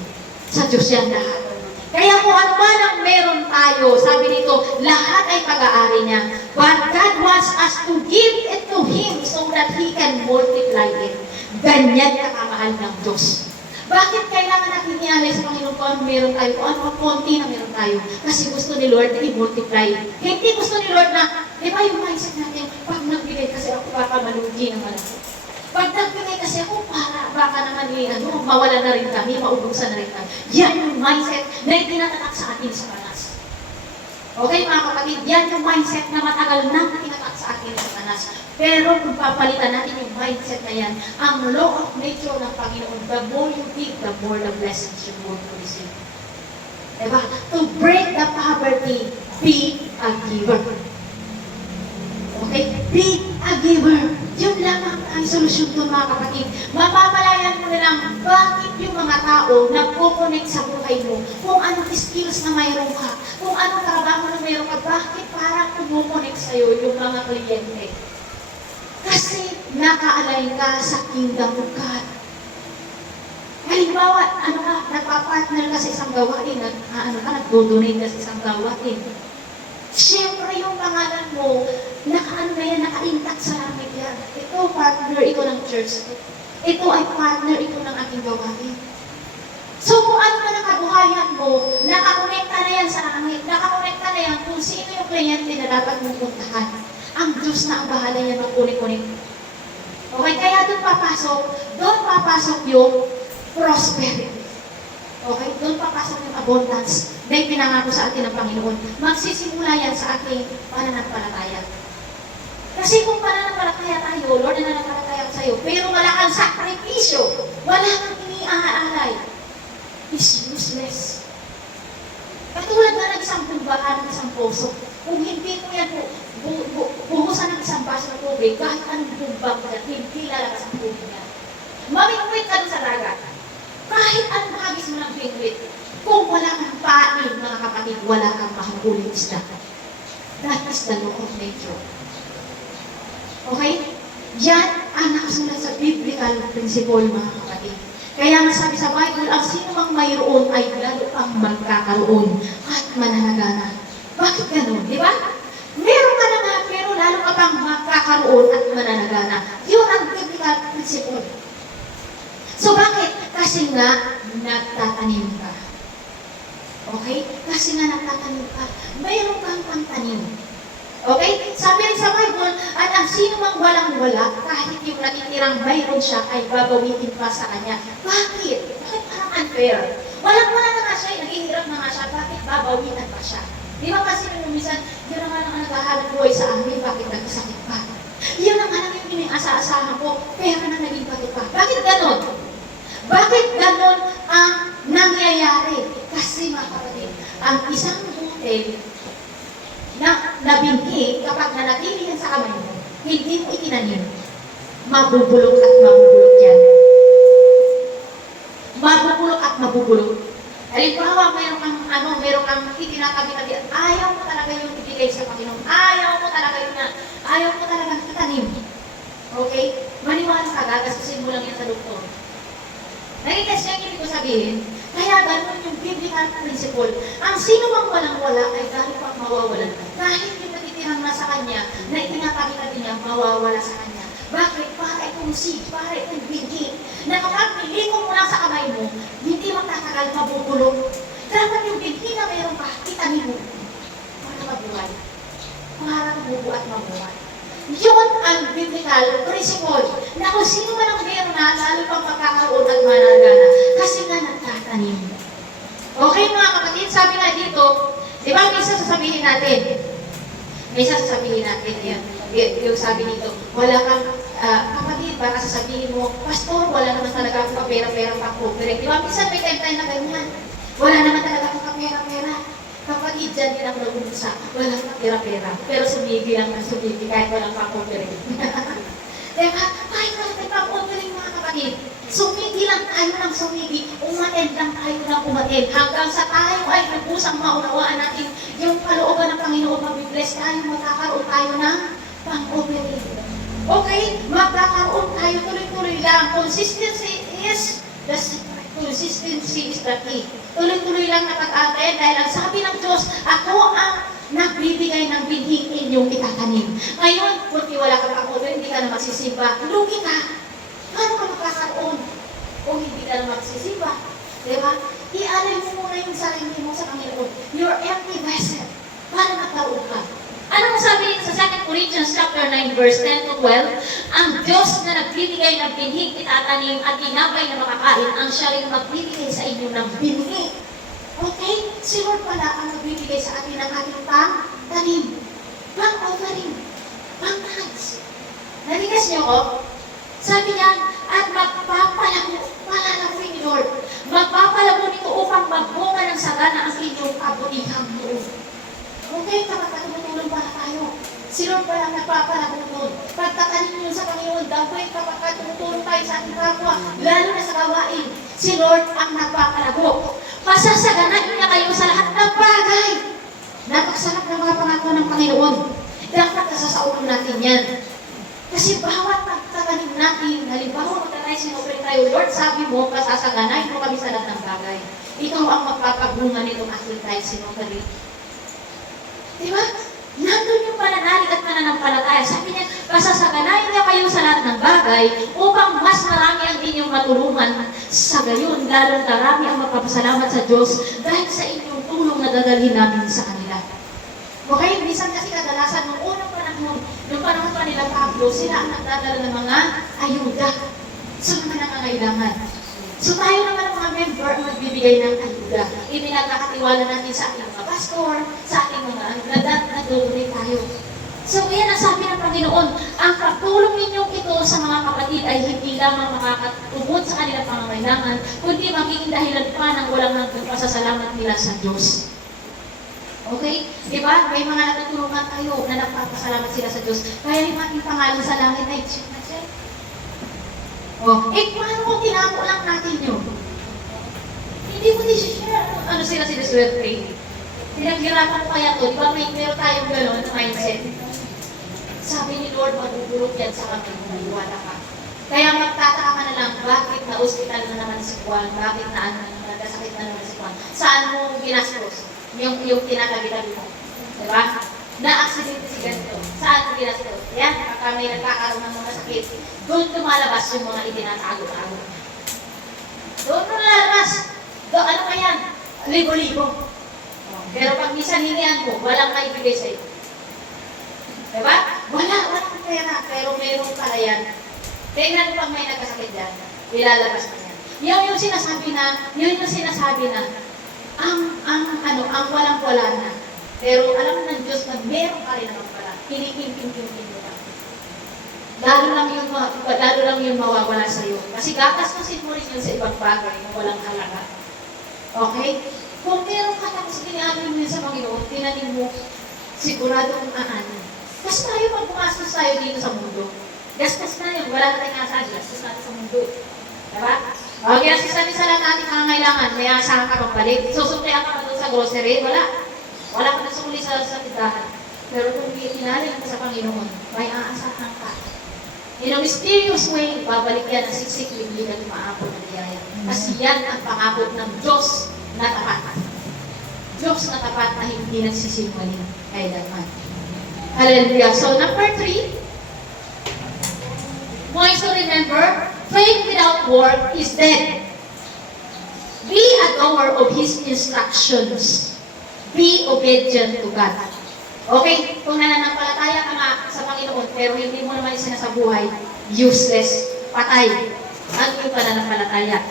Sa Diyos yan lahat. Kaya kung ano man ang meron tayo, sabi nito, lahat ay pag-aari niya. But God wants us to give it to Him so that He can multiply it. Ganyan kakamahal ng Diyos. Bakit kailangan natin ialay sa Panginoon kung ano meron tayo, kung ano konti na meron tayo? Kasi gusto ni Lord na i-multiply. Hindi gusto ni Lord na, di ba yung mindset natin, pag nagbigay kasi ako, baka malugi naman ako. Pag nagbigay kasi ako, baka naman mawala na rin kami, maubusan na rin kami. Yan yung mindset na itinatatak sa atin sa Satanas. Okay mga kapatid, yan yung mindset na matagal na itinatak sa atin sa Satanas. Pero kung papalitan natin yung mindset na yan, ang law of nature ng Panginoon, the more you give, the more the blessings you will receive. Diba? To break the poverty, be a giver. Okay? Be a giver. Yun lang ang solusyon doon mga kapatid. Mapapalayan mo na lang bakit yung mga tao nagpo-connect sa buhay mo, kung anong skills na mayroon ka, kung anong trabaho na mayroon ka, bakit parang kumukonect sa'yo yung mga kliyente. Kasi naka-align ka sa kingdom of God. Halimbawa, nagpa-partner ka sa isang gawain, nagdo-donate ka sa isang gawain. Siyempre yung pangalan mo, naka-intact sa langit yan. Ito, partner ito ng church. Ito ay partner ito ng ating gawain. So kung ano na nakabuhayan mo, nakakonekta na yan sa langit. Nakakonekta na yan kung sino yung kliyente na dapat mong puntahan. Ang Diyos na ang bahala yan mag-connect. Okay, kaya doon papasok yung prosperity. Okay, doon papasok yung abundance na ipinangako sa atin ng Panginoon. Magsisimula yan sa ating pananampalataya. Kasi kung pananampalataya tayo, Lord, nananampalataya ko sa iyo, pero wala kang sakripisyo, wala kang iniaalay, is useless. Katulad na ng isang bumbahan ng isang poso, kung hindi mo yan buhusan ng isang baso ng tubig, kahit anong bumbang dyan, hindi lalakas ang tubig niya. Mamingwit ka dun sa dagat. Kahit anong hagis mo ng bingwit, kung wala kang pain, mga kapatid, wala kang mahuhuling isda. That is the law of nature. Okay? Yan ang nakasulat sa biblical principle, mga kapatid. Kaya nga sabi sa Bible, ang sino mang mayroon ay lalo ang magkakaroon at mananagana. Bakit ganun? Di ba? Meron ka na nga, pero lalo ka pang magkakaroon at mananagana. Yun ang biblical principle. So bakit? Kasi nga, nagtatanim ka. Okay? Kasi nga nagtatanim ka. Mayroon kang pangtanim. Okay? Sabi rin sa Bible, at ang sino mang walang-wala, kahit yung natitirang mayroon siya, ay babawiin pa sa kanya. Bakit? Bakit parang unfair? Walang-wala na nga siya, naghihirap na nga siya, bakit babawiin pa siya? Di ba kasi nung minsan, yun ang nga naghahanap buhay sa amin, bakit nagkasakit pa? Yun ang nga yung pinag-asa-asahan ko, pera na naging bato pa. Bakit ganon? Bakit ganon ang nangyayari? Kasi mga kapatid, ang isang butil na nabinhi, kapag nanatili yan sa kamay mo, hindi mo itinanim, mabubulok at mabubulok yan. Mabubulok at mabubulok. Halimbawa, meron kang itinatabi-tabi, ayaw mo talaga yung ibigay sa Panginoon, ayaw mo talaga itanim. Okay? Maniwala ka, gagastusin mo lang yan sa doktor. Narinig siya yung ibig ko sabihin, kaya gano'n yung biblical principle. Ang sino mang walang-wala ay dahil pang mawawalan. Kahit yung natitirang na sa kanya, na itinatabi-tabi niya, mawawala sa kanya. Bakit? Para itong seed, para itong bigit, na kapag niliko mo lang sa kamay mo, hindi magtatagal, mabubulong. Dapat yung bigit na mayroon pa, itanim mo. Para mabuhay. Para mabubuo at mabuhay. Yun ang biblical principle na kung sino man ang meron na, lalo pang magkakaroon at managana. Kasi nga nagtatanim. Okay mga kapatid, sabi nga dito, di ba may sasabihin natin? Yan. Yung sabi dito, wala kang, kapatid, baka sasabihin mo, Pastor, wala naman talaga akong kapera-pera pang-cooperative. Di ba minsan may time na ganyan? Wala naman talaga akong kapera-pera. Kapatid, dyan din ako nag-umisa. Walang pera-pera. Pero sumigi lang na sumigi kahit walang pang-offering. Diba? Kahit walang pang-offering mga kapatid. Sumigi lang tayo ng sumigi. Umattend lang tayo ng umattend. Hanggang sa tayo ay nagpusang maunawaan natin yung kalooban ng Panginoon. Mabibless tayo, magkakaroon tayo ng pang-offering. Okay? Magkakaroon tayo tuloy-tuloy lang. Consistency is the secret. Consistency is the key. Tuloy-tuloy lang na pag-attend dahil ang sabi ng Diyos, ako ang nagbibigay ng binhing inyong itatanim. Ngayon, kung wala ka pang-offering, hindi ka na magsisimba, lugi ka. Paano ka magkakaroon kung hindi ka na magsisimba? Diba? Ialay mo muna yung sarili mo sa Panginoon. Your empty vessel. Para magkaroon ka. Ano sabi dito sa 2 Corinthians chapter 9 verse 10 to 12? Ang Diyos na nagbibigay ng binhing itatanim at tinapay na makakain, ang siya rin magbibigay sa inyo ng binhi. Okay? Si Lord pala ang nagbibigay sa atin ng ating pang-tanim, pang-offering, pang-tithes. Narigas niyo ko? Sabi niya, at magpapalago, palalago ni Lord. Magpapalago nito upang magbunga ng sagana ang inyong kabutihang loob. Okay, kapag tumutulong pala tayo. Si Lord pala nagpapalago nun. Pagtatanim nyo sa Panginoon, dahil kapag tumutulong tayo sa ating kapwa, lalo na sa gawain, si Lord ang nagpapalago. Pasasaganain niya kayo sa lahat ng bagay. Napakasarap ng mga pangako ng Panginoon. Dapat nasasaulo natin yan. Kasi bawat pagtatanim natin, halimbawa magtatay sinopre tayo, Lord, sabi mo, pasasaganain mo kami sa lahat ng bagay. Ikaw ang magpapabunga nitong aking tayo sinopre. Diba? Nandun yung pananalig at pananampalataya. Sabi niya, pasasaganain niya kayo sa lahat ng bagay upang mas marami ang inyong matulungan. Sa gayon, lalong karami ang magpapasalamat sa Diyos dahil sa inyong tulong na dadalhin namin sa kanila. Okay? Minsan kasi kadalasan, nung unang panahon Nung panahon pa nila Pablo, sila ang nagdadala ng mga ayuda sa mga nangangailangan. So tayo naman ang mga member ang magbibigay ng ayuda. Ipinagkakatiwala natin sa ating mga pastor, sa ating mga nag-donate tayo. So yan ang sabi ng Panginoon, ang pagtulong ninyong ito sa mga kapatid ay hindi lamang makakatubod sa kanilang pangangailangan, kundi magiging dahilan pa ng walang hanggang pasasalamat nila sa Diyos. Okay? Diba? May mga natutulungan tayo na nagpapasalamat sila sa Diyos. Kaya yung ating pangalan sa langit ay check na check. Paano kung tinako lang natin yun? Hindi mo di-share ano sila sinuswerte. Pinaghirapan ko kaya to, di ba meron tayong gano'n na mindset? Sabi ni Lord, magugulog yan sa kami, maniwala ka. Kaya magtataka ka na lang, bakit na-hospital na naman si Juan? Bakit na nagkasakit na naman si Juan? Saan mo ginastos? Yung tinatabi-tabi mo. Diba? Na-accident si ganito. Saan mo ginastos? Yan, kapag may nagkakaroon ng mga sakit, doon lumalabas yung mga itinatago-tago. Doon lumalabas. Doon, ano pa yan? Libo-libo. Pero pag minsan hinihan mo, walang maibigay sa'yo. Diba? Walang pera, pero meron pala yan. Tingnan mo pag may nagkasakit dyan, ilalabas mo yan. Yun yung sinasabi na, ang walang-wala na. Pero alam ng Diyos na meron pa rin naman pala. Kinikim-kim-kim mo pa. Lalo lang yung mawawala sa'yo. Kasi gagastusin mo rin yun sa ibang bagay na walang halaga. Okay? Kung meron ka tapos ginagawa mo yun sa Panginoon, tinanin mo, sigurado kung aanin. Kasi tayo pag pumastos tayo dito sa mundo, gastos na yun, wala na tayong asahan, gastos natin sa mundo. Diba? Okay, gastos natin sa lahat natin pangangailangan, may asahan ka pang balik. Susuklihan ka pa doon sa grocery, wala. Wala ka na sumuli sa tindahan. Pero kung inanin ka sa Panginoon, may aasahan ka. In a mysterious way, babalik yan ang siksik, hindi ka maabot na biyaya. Kasi yan ang pangabot ng Diyos na tapat. Diyos na tapat na hindi nagsisinungaling kailanman. Hallelujah. So, number 3, points to remember, faith without work is dead. Be a doer of His instructions. Be obedient to God. Okay? Kung nananampalataya ka nga sa Panginoon, pero hindi mo naman sinasabuhay, useless, patay. Ang iyong pananampalataya.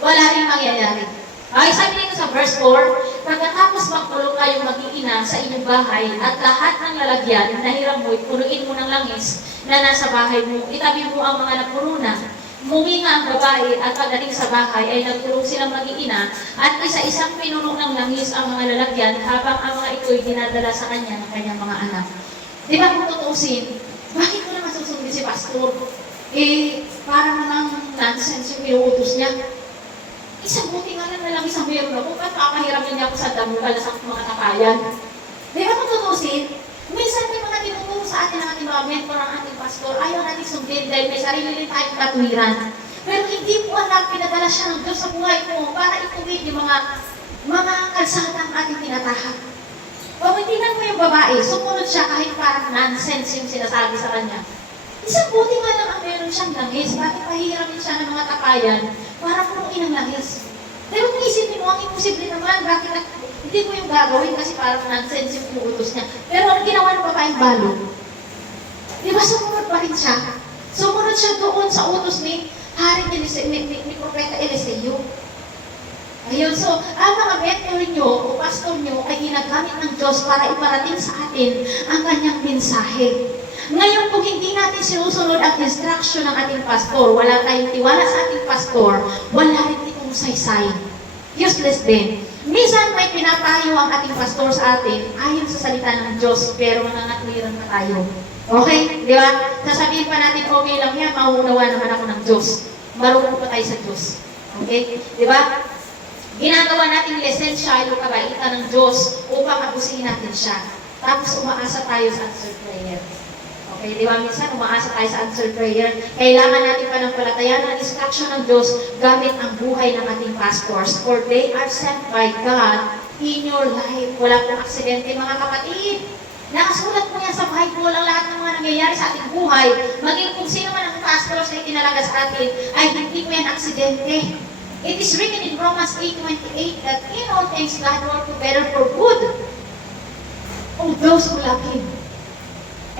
Wala rin mangyayari. Ay, sabi dito sa verse 4, pagkatapos magkulong kayong mag-iina sa inyong bahay at lahat ng lalagyan na hiram mo, punuin mo ng langis na nasa bahay mo, itabi mo ang mga napuruna. Muminga ang babae at pagdating sa bahay ay nagkulong silang mag-iina at isa-isang pinuno ng langis ang mga lalagyan habang ang mga ito'y dinadala sa kanya ng kanyang mga anak. Di ba kung tutuusin, bakit ko naman susundin si pastor? Parang namang nonsense yung inuutos niya. Isang buti nga lang isang meron ako, ba't kakahiramin niya ako sa damugal sa mga kapayan? Di ba kung tutusin, minsan may mga tinuturo sa atin ng ating mga mentor, ang ating pastor, ayaw natin sundin dahil may sarili rin tayong katuwiran. Pero hindi mo alam, pinadala siya ng Diyos sa buhay mo para ituwid yung mga kalsada ang ating tinatahak. Pagkitinan mo yung babae, sumunod siya kahit parang nonsense yung sinasabi sa kanya. Isang buti nga lang ang meron siyang langis, bakit pahihiramin siya ng mga kapayan para punuin ang langis? Pero kung isipin mo, ang imposible naman, bakit hindi mo yung gagawin kasi parang nonsense yung inuutos niya. Pero ang ginawa ng babaeng balo, di ba sumunod pa rin siya? Sumunod siya doon sa utos ni Propeta Eliseo. Ayun, so, ang mga mentor nyo o pastor nyo ay ginagamit ng Diyos para iparating sa atin ang kanyang mensahe. Ngayon, kung hindi natin sinusunod ang instruction ng ating pastor, wala tayong tiwala sa ating pastor, wala rin itong saysay. Useless din. Minsan may pinapayo ang ating pastor sa atin ayon sa salita ng Diyos, pero manangatwiran pa tayo. Okay? Di ba? Sasabihin pa natin, okay lang yan, mauunawa naman ako ng Diyos. Marunong pa tayo sa Diyos. Okay? Di ba? Ginagawa natin lisensya yung kabaitan ng Diyos upang abusin natin siya. Tapos umaasa tayo sa answered prayer. Okay, di ba? Minsan umaasa tayo sa answered prayer. Kailangan natin panampalatayan ang instruction ng Diyos gamit ang buhay ng ating pastors. For they are sent by God in your life. Wala pong aksidente, mga kapatid. Nakasulat mo yan sa Bible ang lahat ng mga nangyayari sa ating buhay. Maging kung sino man ang pastors na itinalaga sa atin, ay hindi mo yan aksidente. It is written in Romans 8:28 that in all things God works together for good of those who love Him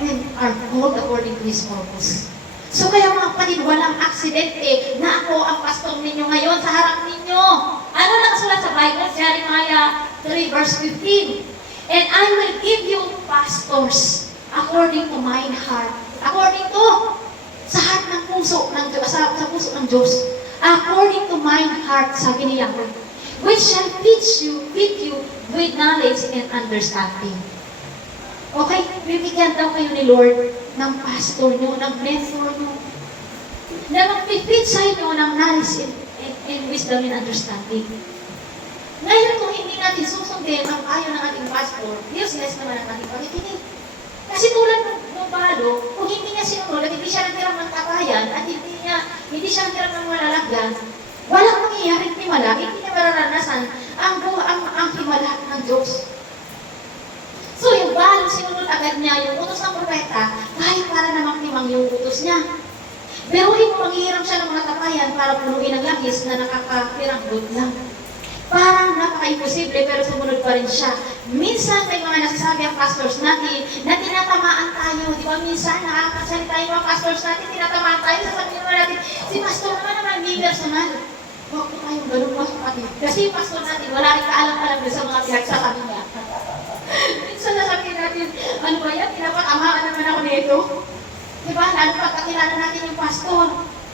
and are called according to His purpose. So kaya mga kapatid, walang aksidente na ako ang pastor ninyo ngayon sa harap ninyo. Ano nakasulat sa Bible? Jeremiah 3 verse 15. And I will give you pastors according to mine heart. According to sa heart ng puso ng Diyos, sa puso ng Diyos. According to mine heart, sabi ni Yahweh, which shall feed you with knowledge and understanding. Okay, bibigyan daw kayo ni Lord ng pastor nyo, ng mentor nyo, na mag-feed sa inyo ng knowledge and wisdom and understanding. Ngayon, kung hindi natin susundin ang payo ng ating pastor, useless naman ang ating pakikinig. Kasi tulad ng balo, kung hindi niya sinunod at hindi siya nagtirang ng tabayan at hindi siya nagtirang ng malalagyan, walang mangyayaring himala, hindi niya mararanasan ang himala ng Diyos. So yung balo, sinunod agad niya yung utos ng propeta, kahit para namang timang yung utos niya. Pero hindi mo manghihiram siya ng mga tabayan para punuin ang langis na nakakapiranggot lang. Parang napaka-imposible pero sumunod pa rin siya. Minsan may mga nasasabi ang pastors natin na tinatamaan tayo. Di ba minsan nakakasalita yung mga pastors natin, tinatamaan tayo, sasabihin naman natin, si pastor naman hindi personal. Huwag po tayong ganun mga kapatid. Kasi yung pastor natin, wala rin kaalam-alam sa mga pinagsasabi niya. Minsan nasabihin natin, ano ba yan? Tinapatamaan naman ako nito. Di ba? Lalo pagkakilala natin yung pastor.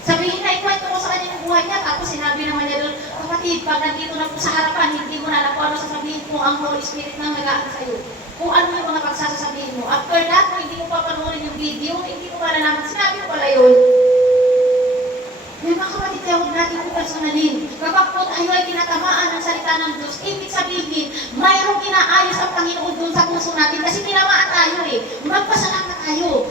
Sabihin na, ikwento ko sa kanya yung buhay niya, tapos sinabi naman niya doon, kapatid, pag nandito na po sa harapan, hindi mo na alam kung ano sasabihin mo, ang Holy Spirit nang nag-aan sa'yo. Kung ano yung mga pagsasabihin mo. After that, kung hindi mo pa panoorin yung video, hindi mo malalaman, sinabi ko pala yun. May mga kapatid, kaya huwag natin kung personalin. Kapag po tayo ay tinatamaan ng salita ng Diyos, ibig sabihin, mayroong inaayos ang Panginoon doon sa puso natin kasi tinamaan tayo eh. Magpasalamat tayo.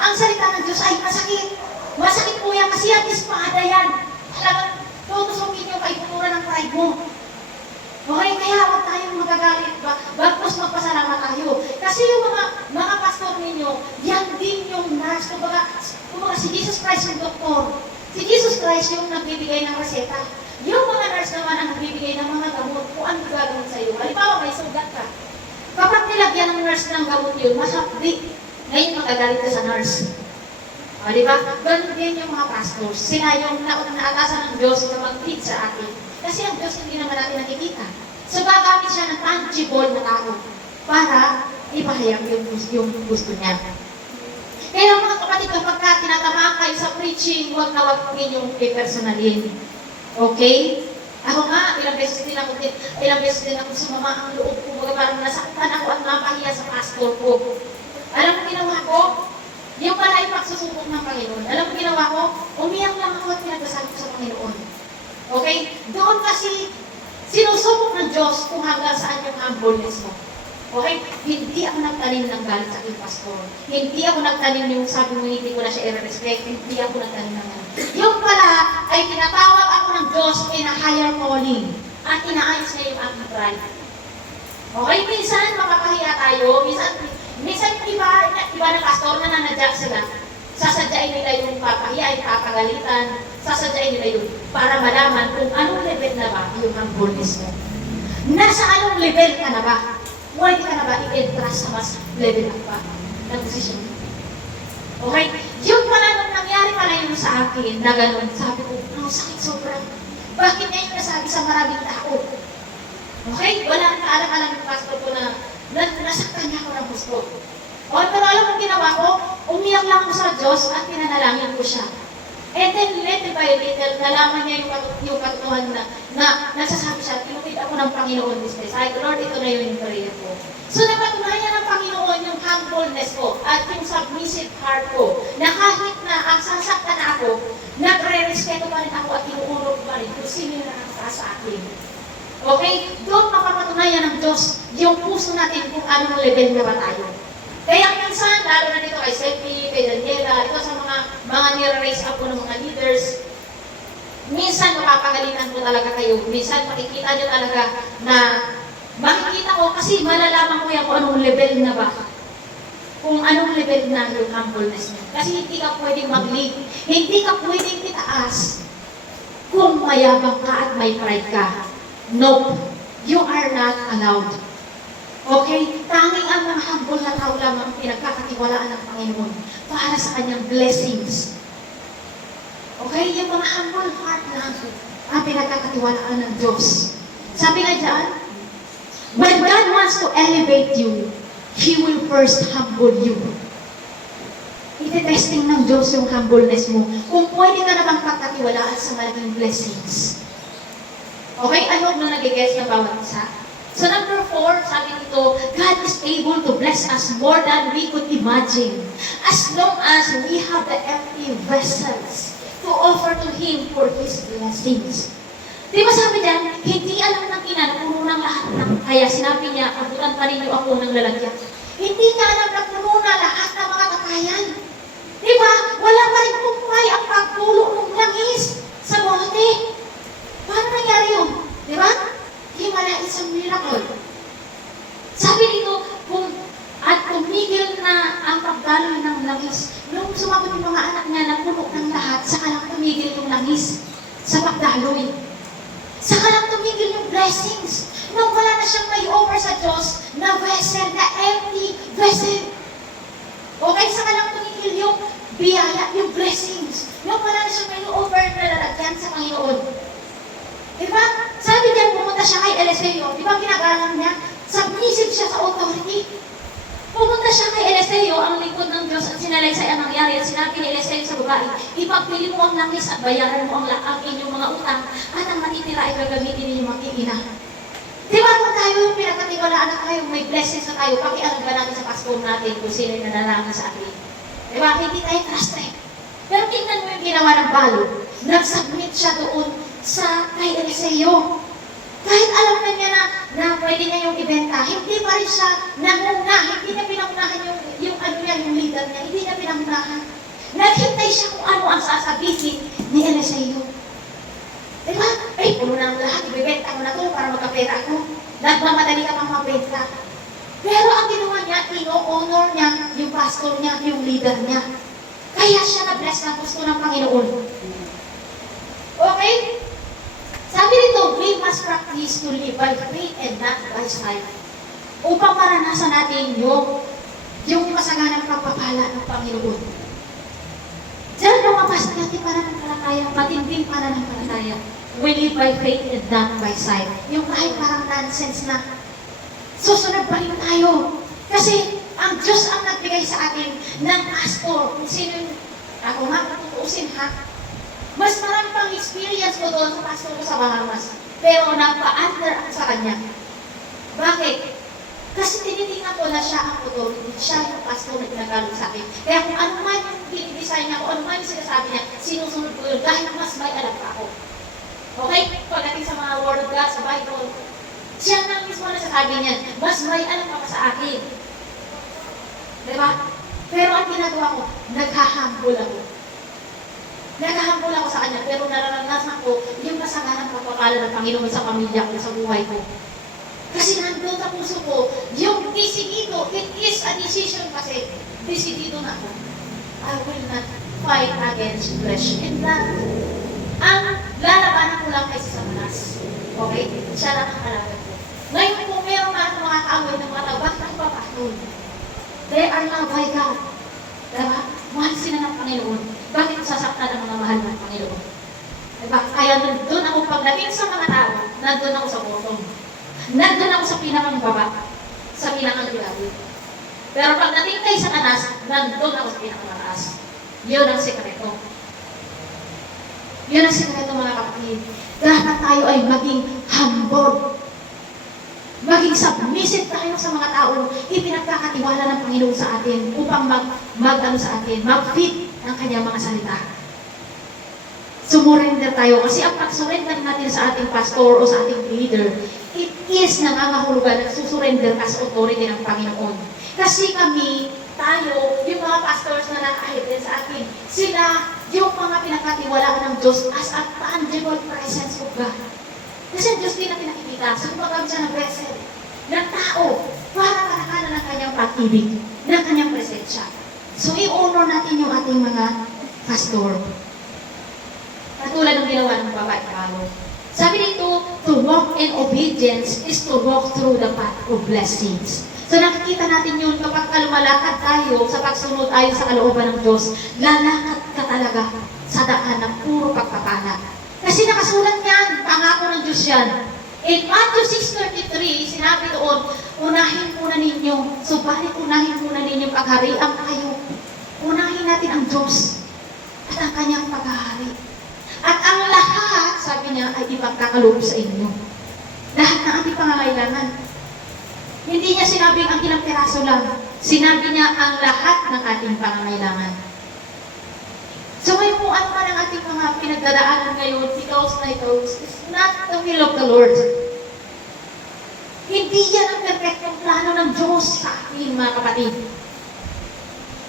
Ang salita ng Diyos ay masakit. Masakit po yan kasi yan, espada yan. Talagang tutusugin yung kaituturan ng pride mo. Okay, kaya huwag tayong magagalit ba? Bagpos magpasalamat tayo. Kasi yung mga pastor ninyo, yan din yung nurse. Kumbaga si Jesus Christ yung doktor. Si Jesus Christ yung nagbibigay ng reseta. Yung mga nurse naman ang nagbibigay ng mga gamot kung ano gagawin sa'yo. Halimbawa, may sugat ka. Kapag nilagyan ng nurse ng gamot yun, masakit. Ngayon magagalit ka sa nurse. O, diba? Ganun din yung mga pastors. Sila yung naatasan ng Diyos na mag-feed sa atin. Kasi ang Diyos hindi naman natin nakikita. So, gagamit siya ng tangible na tao para ipahayag yung gusto niya. Kaya mga kapatid, kapag tinatamaan kayo sa preaching, huwag na huwag ninyong i-personalin. Okay? Ako nga, ilang beses din ako sumama ang loob ko. Parang nasaktan ako at napahiya sa pastor ko. Alam mo ginawa ko? Yung pala ay pagsusubok ng Panginoon. Alam mo ginawa ko? Umiyak lang ako at pinagdasal ko sa Panginoon. Okay? Doon kasi sinusubok ng Diyos kung hanggang saan yung humbleness mo. Okay? Hindi ako nagtanim ng galit sa aking pastor. Hindi ako nagtanim yung sabi mo hindi ko na siya i-respect. Hindi ako nagtanim ng galit. Yung pala ay tinatawag ako ng Diyos in a higher calling. At inaayos niya yung aking pride. Okay? Minsan mapapahiya tayo. Minsan iba na pastor na nanadyak sila. Sasadyain nila yung papahiya, papagalitan. Sasadyain nila yun para malaman kung anong level na ba yung humbleness mo. Nasa anong level ka na ba? Pwede ka na ba i-entrust sa mas level up pa ng posisyon? Okay? Yung pala nung nangyari pala yun sa akin na gano'n, sabi ko, ang sakit sobrang. Bakit ngayon nasabi sa maraming tao? Okay? Wala nang kaalam-alam yung pastor ko na nasaktan niya ako ng gusto. Okay, pero alam mo ginawa ko, umiyak lang ako sa Diyos at pinanalangin ko siya. And then little by little, nalaman niya yung katuhan na nagsasabi siya, tinupid ako ng Panginoon this day. Sabi ko, Lord, ito na yung prayer ko. So napatunayan ng Panginoon yung humbleness ko at yung submissive heart ko na kahit na ang sasaktan na ako, nagre-respeto pa rin ako at inuulog pa rin kung sino yung nakakataas sa akin. Okay? Doon mapapatunayan ng Diyos yung puso natin kung anong level na ba tayo. Kaya minsan, lalo na dito kay Selfie, kay Daniela, ito sa mga nire-raise up ko ng mga leaders, minsan mapapagalitan ko talaga kayo. Minsan makikita nyo talaga na makikita ko kasi malalaman ko yan kung anong level na ba. Kung anong level na yung humbleness niya. Kasi hindi ka pwedeng mag-lead. Hindi ka pwedeng itaas kung mayabang ka at may pride ka. Nope. You are not allowed. Okay? Tanging ang mga humble na tao lamang ang pinagkakatiwalaan ng Panginoon para sa kanyang blessings. Okay? Yung mga humble heart lang ang pinagkakatiwalaan ng Diyos. Sabi nga dyan, when God wants to elevate you, He will first humble you. Ite-testing ng Diyos yung humbleness mo. Kung pwede ka na bang pagkatiwalaan sa malaking blessings. Okay? Ano na nag-guess ng bawat isa? So number 4, sabi dito, God is able to bless us more than we could imagine. As long as we have the empty vessels to offer to Him for His blessings. Di ba sabi diyan, hindi alam ng ina na puno ng lahat ng, kaya sinabi niya, abutan pa ninyo ako ng lalagyan. Hindi niya alam na puno na lahat ng mga kakayan. Di ba? Wala pa rin kumpay ang pagpulo ng langis sa bote. Paano nangyari yun? Di ba? Himala is a miracle. Sabi dito, at tumigil na ang pagdaloy ng langis. Nung sumabot yung mga anak niya na puno ng lahat, saka lang tumigil yung langis sa pagdaloy. Saka lang tumigil yung blessings. Nung wala na siyang may offer sa Diyos na vessel, na empty vessel. Okay, saka lang tumigil yung biyaya, yung blessings. Nung wala na siyang may offer na lalagyan sa Panginoon. Diba? Sabi niya, pumunta siya kay Eliseo. Diba ginagalang niya? Submissive siya sa authority. Pumunta siya kay Eliseo, ang lingkod ng Diyos, at sinalaysay ang nangyari. At sinabi ni Eliseo sa babae, ipagpili mo ang langis at bayaran mo ang inyong mga utang, at ang matitira ay gagamitin ninyong mag-iina. Diba kung tayo yung pinagkatiwalaan na tayo, may blessings na tayo, pakialam ba natin sa pastor natin kung sino yung nanalangin sa atin? Diba? Hindi tayo trusted. Pero tingnan mo yung ginawa ng balo. Nag-submit siya doon sa kay Eliseo. Kahit alam na niya na pwede niya yung ibenta, hindi pa rin siya nanguna, hindi niya pinangunahan yung leader niya, hindi niya pinangunahan. Naghintay siya kung ano ang sasabihin ni Eliseo. Diba? Ay, puno na ang lahat, ibibenta ko na to para magkapera ako. Nagmamadali ka pang mabenta. Pero ang ginawa niya, ino-honor niya yung pastor niya, yung leader niya. Kaya siya na-bless ng gusto ng Panginoon. Okay? Sabi dito, we must practice to live by faith and not by sight. Upang maranasan natin yung masaganang pagpapala ng Panginoon. Diyan lumabas na natin pananampalataya, matinding pananampalataya. We live by faith and not by sight. Yung kahit parang nonsense na, susunod pa rin tayo. Kasi ang Diyos ang nagbigay sa atin ng pastor. Kung sino yung, ako nga, tutuusin ha. Mas marami pang experience ko doon sa pastor ko sa Bahamas. Pero nagpa-under ako sa kanya. Bakit? Kasi tinitingnan ko na siya ang authority. Siya yung pastor na ginagalog sa akin. Kaya kung ano man yung dinidesign niya, kung ano man yung sinasabi niya, sinusunod ko yun dahil mas may alam pa ako. Okay? Pagdating sa mga word of God, sa Bible, siya na mismo nasasabi niya, mas may alam pa sa akin. Diba? Pero ang ginagawa ko, naghahambol ako. Naghahambol ako sa kanya, pero nararanasan ko yung masaganang pagpapala ng Panginoon sa pamilya ko, sa buhay ko. Kasi nandun sa puso ko, yung decidido, it is a decision kasi, decidido na ako. I will not fight against flesh and blood. Ang lalabanan ko lang kay Satanas. Okay? Siya lang ang kalaban ko. Ngayon kung meron na akong mga kaaway ng mga tao, bakit ako papatol? They are loved by God. Diba? Mahal sila ng Panginoon. Bakit sasaktan ang mga mahal ng Panginoon? Diba? Kaya nandun ako, pagdating sa mga tao, nandun ako sa bottom. Nandun ako sa pinakang baba, sa pinakang grabe. Pero pagdating kay Satanas, nandun ako sa pinakang mataas. Yun ang sekreto. Yun ang sekreto mga kapatid. Dapat tayo ay maging humble. Maging submissive tayo sa mga tao, ipinagkakatiwala ng Panginoon sa atin upang mag-fit ng kanyang mga salita. Sumurrender tayo kasi ang pag-surrender natin sa ating pastor o sa ating leader, it is nangangahulugan na susurrender ka sa authority ng Panginoon. Kasi tayo, yung mga pastors na nakahid din sa atin, sila yung mga pinagkatiwalaan ng Diyos as a tangible presence of God. Kasi ang Diyos din natin nakikita, sa kumagam siya ng vessel, ng tao, para kalakalan ng kanyang pag-ibig, ng kanyang presensya. So, i-honor natin yung ating mga pastor. Katulad ng ginawa ng babae Paro. Sabi dito, to to walk in obedience is to walk through the path of blessings. So nakikita natin yun kapag lumalakad tayo sa pagsunod tayo sa kalooban ng Diyos, lalakad ka talaga sa daan ng puro pagpapala. Kasi nakasulat yan, pangako ng Diyos yan. In Matthew 6:33, sinabi doon, unahin muna ninyo, subalit unahin muna ninyo pagharian kayo. Unahin natin ang Diyos at ang kanyang paghahari. At ang lahat, sabi niya, ay ipagkakaloob sa inyo. Lahat ng ating pangangailangan. Hindi niya sinabing ang ilang piraso lang. Sinabi niya ang lahat ng ating pangangailangan. So ngayon kung ano man ang ating mga pinagdadaanan ngayon, because na ito, is not the will of the Lord. Hindi yan ang perfectong plano ng Diyos sa atin, mga kapatid.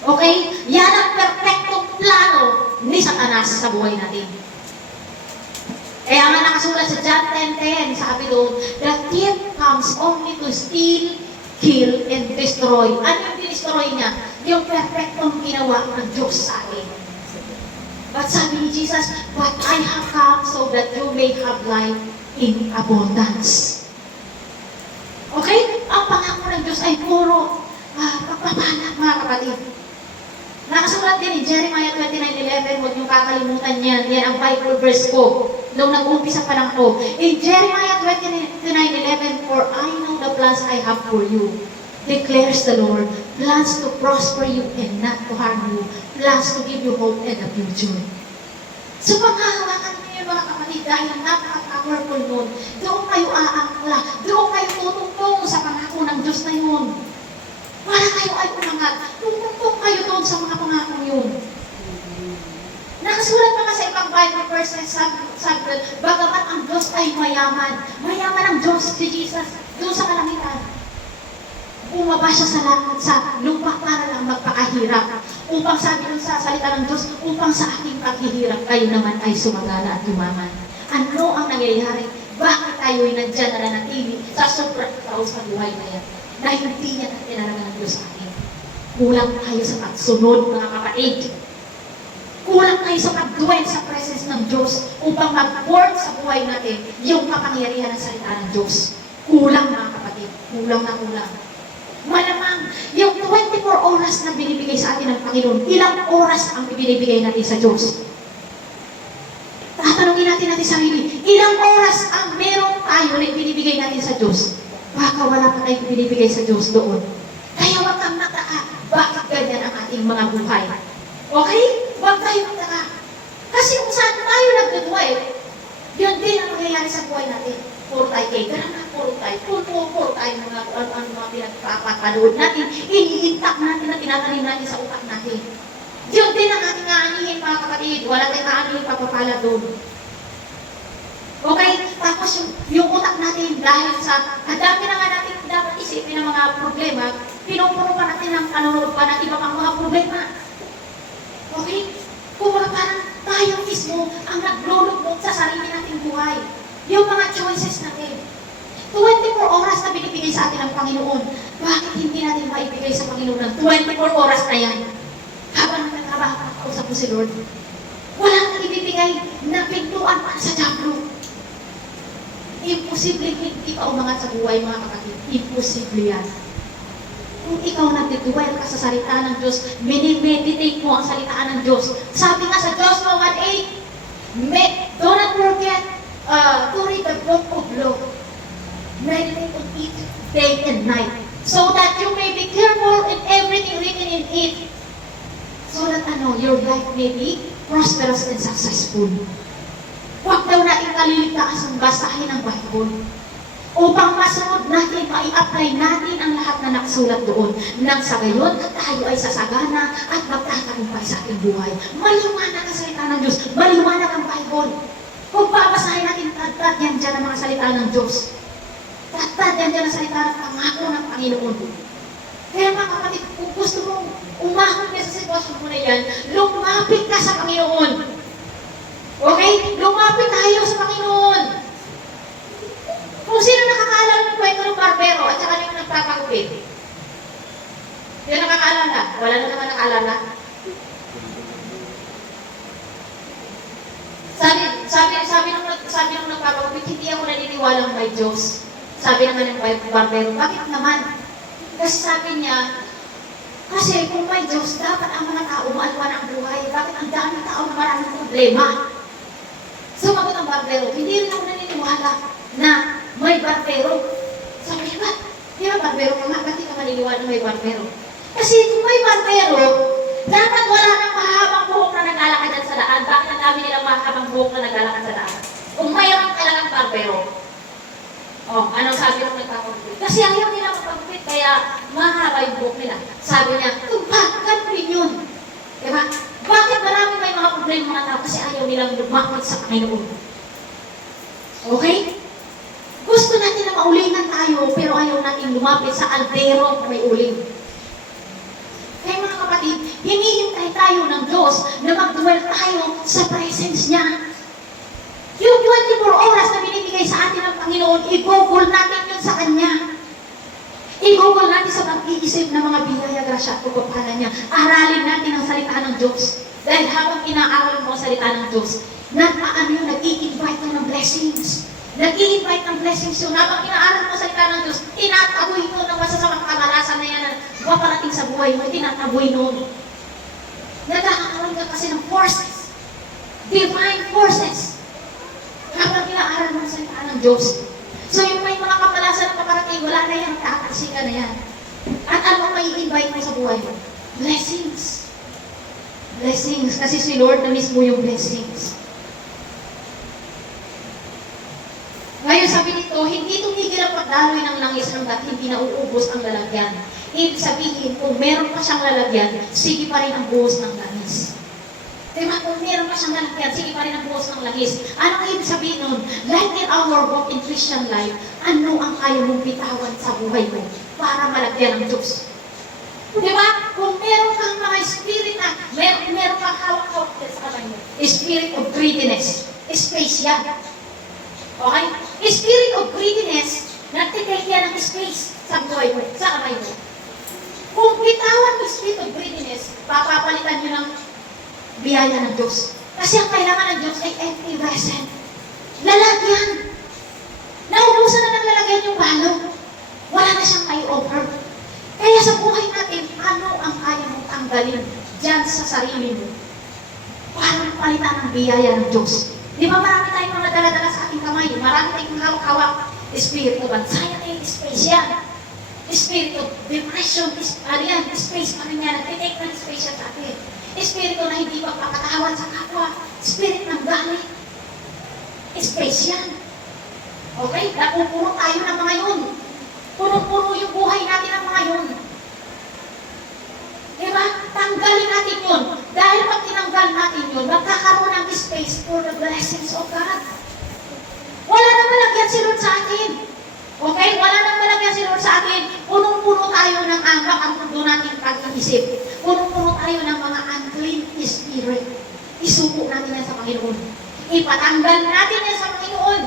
Okay? Yan ang perfectong plano ni Satanas sa buhay natin. Kaya nga nakasulat sa John 10:10, sabi doon, the thief comes only to steal, kill, and destroy. Ano yung destroy niya? Yung perfectong ginawa ng Diyos sa atin. But sabi ni Jesus, but I have come so that you may have life in abundance. Okay? Ang pangako ng Diyos ay puro pagpapala, mga kapatid. Nakasulat din in Jeremiah 29:11, huwag niyong kakalimutan yan. Yan ang Bible verse ko. Nung nag-umpisa pa lang ko. In Jeremiah 29:11, for I know the plans I have for you, declares the Lord, plans to prosper you and not to harm you, plans to give you hope and a future. So paghahawakan niyo yung mga kapatid, dahil napaka-powerful nun, doon kayo aangkla, doon kayo tutungtong sa pangako ng Diyos na yun. Para kayo ay umangat, tutungtong kayo doon sa mga pangako yun. Nakasulat pa sa ibang Bible verses, sabi, bagamat ang Diyos ay mayaman, mayaman ang Diyos, si Jesus, doon sa kalangitan. Bumaba siya sa langit, sa lupa para lang magpakahirap. Upang sabi nun sa salita ng Diyos, upang sa aking paghihirap, kayo naman ay sumagala at tumaman. Ano ang nangyayari? Bakit tayo ay nandyan na nanatili sa sobrang tao sa buhay na yan? Dahil hindi niya na tinalaga ng Diyos sa akin. Kulang tayo sa pagsunod, mga kapatid. Kulang tayo sa pag-dwell sa presence ng Diyos upang mag-work sa buhay natin yung kapangyarihan ng salita ng Diyos. Kulang, mga kapatid. Kulang na kulang. Malamang, yung 24 oras na binibigay sa atin ng Panginoon, ilang oras ang binibigay natin sa Diyos? Tatanungin natin sarili, ilang oras ang meron tayo na binibigay natin sa Diyos? Baka wala pa tayong binibigay sa Diyos doon. Kaya huwag kang mataka, bakit ganyan ang ating mga buhay? Okay? Huwag tayo mataka. Kasi kung saan tayo nagdudwell, yun din ang mangyayari sa buhay natin. Puro tayo kay Grana, puro tayo mga pinagpapanood natin, iniintak natin na tinatanim natin sa utak natin. Yun din ang ating aanihin, mga kapatid. Wala tayong aanihin papapala doon. Okay? Tapos yung utak natin, dahil sa dami na nga natin dapat isipin ng mga problema, pinupuro pa natin ng panonood pa ng iba pang mga problema. Okay? Kung parang tayo mismo ang naglulugmok sa sarili nating buhay. Yung mga choices natin. 24 oras na binibigay sa atin ng Panginoon. Bakit hindi natin maibigay sa Panginoon ng 24 oras na yan? Habang nagtatrabaho at kausap mo si Lord. Wala kang ibibigay na pintuan para sa diablo. Imposible hindi ka umangat sa buhay, mga kapatid. Imposible yan. Kung ikaw nagdidwell ka sa salita ng Diyos, minimeditate mo ang salita ng Diyos. Sabi nga sa Joshua 1:8, do not forget to read the book of law. Meditate on it day and night, so that you may be careful in everything written in it, so that your life may be prosperous and successful. Huwag daw natin kaliligtaas ang basahin ng Bible upang masunod natin, mai-apply natin ang lahat na nakasulat doon. Nang sa gayon, tayo ay sasagana at magtatagumpay sa ating buhay. Maliwanag ang salita ng Diyos. Maliwanag ang Bible. Kung babasahin natin, tad-tad yan dyan ang mga salita ng Diyos. Tad-tad yan dyan ang salita ng pangako ng Panginoon. Kaya mga kapatid, kung gusto mong umahon ka sa sitwasyon mo na yan, lumapit ka sa Panginoon. Okay? Lumapit tayo sa Panginoon. Kung sino nakakaalala ng kwento ng barbero at saka yung nagpapagupit? Sino nakakaalala? Wala na naman nakaalala. Sabi nung nagpapagupit, hindi ako naniniwala Diyos. Sabi naman ng barbero, bakit naman? Kasi sabi niya, kasi kung may Diyos, dapat ang mga tao maalwan ang buhay. Bakit ang daming tao na maraming problema? Sumagot ang barbero, hindi rin ako naniniwala na may barbero. Sabi niya, ba't? Di ba barbero ka nga? Ba't di ka maniniwala na may barbero? Kasi kung may barbero, dapat wala nang mahabang buhok na naglalakad sa daan. Bakit ang dami nilang mahabang buhok na naglalakad sa daan? Kung mayroon talagang barbero. Oh, anong sabi ng nagpapagupit? Kasi ayaw nila magpagupit, kaya mahaba yung buhok nila. Sabi niya, ganun rin yun. Diba? Bakit marami may mga problema mga tao? Kasi ayaw nilang lumapit sa Panginoon. Okay? Gusto natin na maulingan tayo, pero ayaw natin lumapit sa aldero na may uling. Kaya mga kapatid, hinihintay tayo ng Diyos na mag-dwell tayo sa presence niya. Yung 24 oras na binibigay sa atin ng Panginoon, i-google natin yun sa Kanya. I-google natin sa pag-iisip ng mga biyaya, grasya at pagpapala niya. Aralin natin ang salita ng Diyos. Dahil habang inaaral mo ang salita ng Diyos, nag-i-invite ng blessings. Nag-i-invite ng blessings yun. Habang inaaral mo ang salita ng Diyos, tinataboy mo ng masasamang kamalasan na yan na paparating sa buhay mo, tinataboy nun. Nagkakaroon ka kasi ng forces. Divine forces. Habang inaaral mo ang salita ng Diyos. So yung may mga kamalasan na paparating, wala na yan, tataksi ka na yan. At ano may invite mo sa buhay mo? Blessings. Blessings. Kasi si Lord na mismo yung blessings. Ngayon sabi nito, hindi tumigil ang pagdaloy ng langis hanggat hindi nauubos ang lalagyan. Ibig sabihin, kung meron pa siyang lalagyan, sige pa rin ang buhos ng langis. Diba? Kung meron pa siyang lalagyan, sige pa rin ang buhos ng langis. Anong ibig sabihin nun? Like in our walk in Christian life, ano ang kaya mong bitawan sa buhay mo para malagyan ng Diyos? Diba? Kung meron kang mga spirit na, meron kang hawak-hawak sa kamay mo, spirit of greediness, space yan. Okay? Spirit of greediness, nagtitake yan ng space sa buhay mo, sa kamay mo. Kung bitawan mo spirit of greediness, papapalitan nyo ng biyaya ng Diyos. Kasi ang kailangan ng Diyos ay empty vessel. Lalagyan. Naubusan na ng lalagyan yung balong. Wala na siyang i-offer. Kaya sa buhay natin, ano ang kaya mong tanggalin dyan sa sarili mo para palitan ng biyaya ng Diyos? Di ba marami tayong mga dala-dala sa ating kamay? Marami tayong hawak-hawak. Spirit of anxiety, space yan. Spirit of depression, space pa rin yan. Nag-take ng space yan sa atin. Espiritu na hindi magpapatawad sa kapwa. Spirit ng galit. Space yan. Okay? Napupuno tayo ng mga yun. Puno-puno yung buhay natin ng mga yun. Diba? Tanggalin natin yun. Dahil pag tinanggal natin yun, magkakaroon ng space for the blessings of God. Wala nang malagyan si Lord sa atin. Okay? Wala nang malagyan si Lord sa atin. Punong-puno tayo ng angka ang mundo natin pag-iisip. Punong-puno tayo ng mga unclean spirit. Isuko natin yan sa Panginoon. Ipatanggal natin yan sa Panginoon.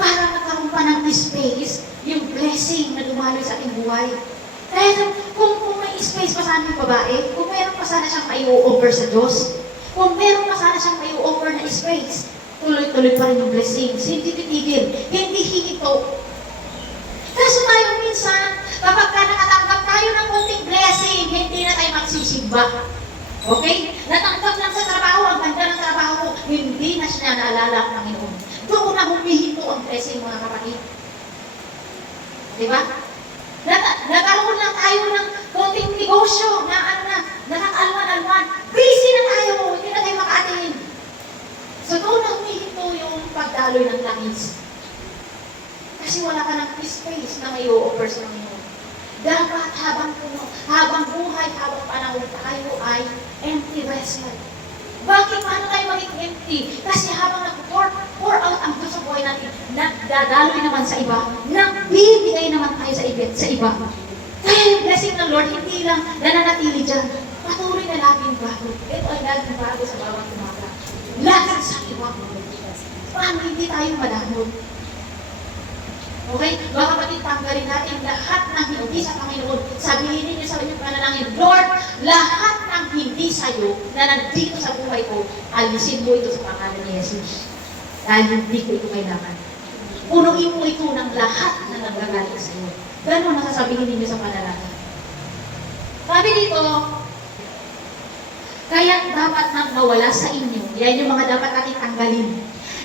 Para magkaroon pa ng space, yung blessing na dumaloy sa ating buhay. Kaya kung may space pa sana yung babae, kung meron pa sana siyang mai-offer sa Diyos, kung meron pa sana siyang mai-offer na space, tuloy-tuloy pa rin yung blessings. Hindi titigil, hindi hihinto. Kaso tayo minsan, kapag nakatanggap tayo ng kunting blessing, hindi na tayo magsisimba. Okay? Natanggap lang sa trabaho, ang ganda ng trabaho, hindi na siya naalala ang Panginoon. Doon na humihinto ang blessing, mga kapatid. Diba? Nagkaroon lang tayo ng konting negosyo na nakakaalwan-alwan. Busy na tayo, hindi na tayo makaatin. So doon na humihinto yung pagdaloy ng langis. Kasi wala ka ng space na may i-offer sa Panginoon. Dapat habang buhay, habang panahon tayo ay empty vessel. Bakit paano tayo maging empty? Kasi habang nag-pour out ang Diyos sa buhay natin, nagdadaloy naman sa iba, nagbibigay naman tayo sa iba. Kaya yung blessing ng Lord, hindi lang nananatili dyan. Patuloy na laging bago. Ito ay laging bago sa bawat umaga. Laging sa iba. Paano hindi tayo madamot? Okay? Mga kapatid, tanggalin natin lahat ng hindi sa Panginoon. Sabihin ninyo sa inyong panalangin, Lord, lahat ng hindi sa'yo na nandito sa buhay ko, alisin mo ito sa pangalan ni Jesus. Dahil hindi ko ito kailangan. Punuin mo ito ng lahat na nanggagaling sa iyo. Ganon ang sasabihin ninyo sa panalangin. Sabi dito, kaya dapat nang mawala sa inyo, yan yung mga dapat natin tanggalin.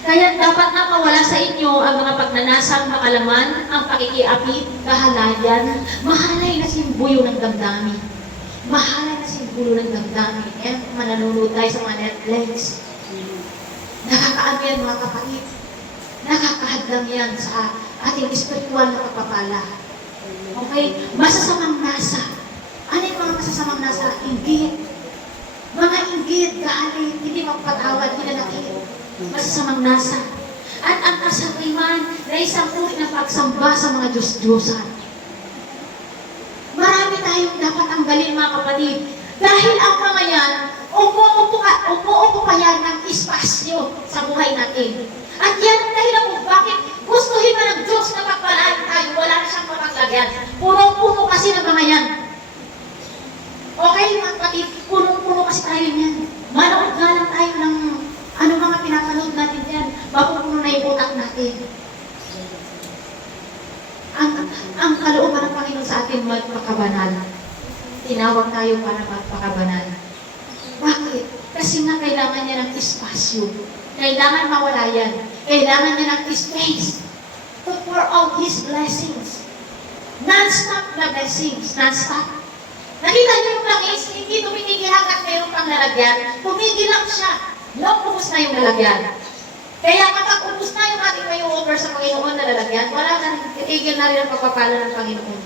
Kaya dapat na mawala sa inyo ang mga pagnanasang makalaman, ang pakikiapit, kahalayan, mahalay na simbuyo ng damdamin. Mahalay na simbuyo ng damdamin. Yan, mananonood tayo sa mga Netflix. Nakakaano yan mga kapatid. Nakakahadlang yan sa ating espiritual na pagpapala. Okay? Masasamang nasa. Ano yung mga masasamang nasa? Inggit. Mga inggit, galit, hindi magpatawad, hinanakit. Masasamang nasa. At ang kasakiman na isang uri ng pagsamba sa mga Diyos-Diyosan. Marami tayong dapat tanggalin mga kapatid. Dahil ang mga yan, umuupo pa yan ng espasyo sa buhay natin. At yan ang dahilan kung bakit gustuhin ba ng Diyos na pagpalaan tayo, wala na siyang mapaglagyan. Puno-puno kasi ng mga yan. Okay mga kapatid, puno-puno kasi tayo yan. Manood nga lang tayo ng ano mga pinapanood natin yan. Mapupuno na yung utak natin. Ang kalooban ng Panginoon sa atin magpakabanal. Tinawag tayo para magpakabanal. Bakit? Kasi nga kailangan niya ng espasyo. Kailangan mawala yan. Kailangan niya ng space to pour out His blessings. Non-stop na blessings. Non-stop. Nakita niyo yung langis, hindi tumitigil hanggat mayroong pang lalagyan. Tumigil lang siya. Ubus na yung lalagyan. Kaya kapag ubus na yung ating may offer sa Panginoon na lalagyan, wala na rin, titigil na rin ang pagpapala ng Panginoon.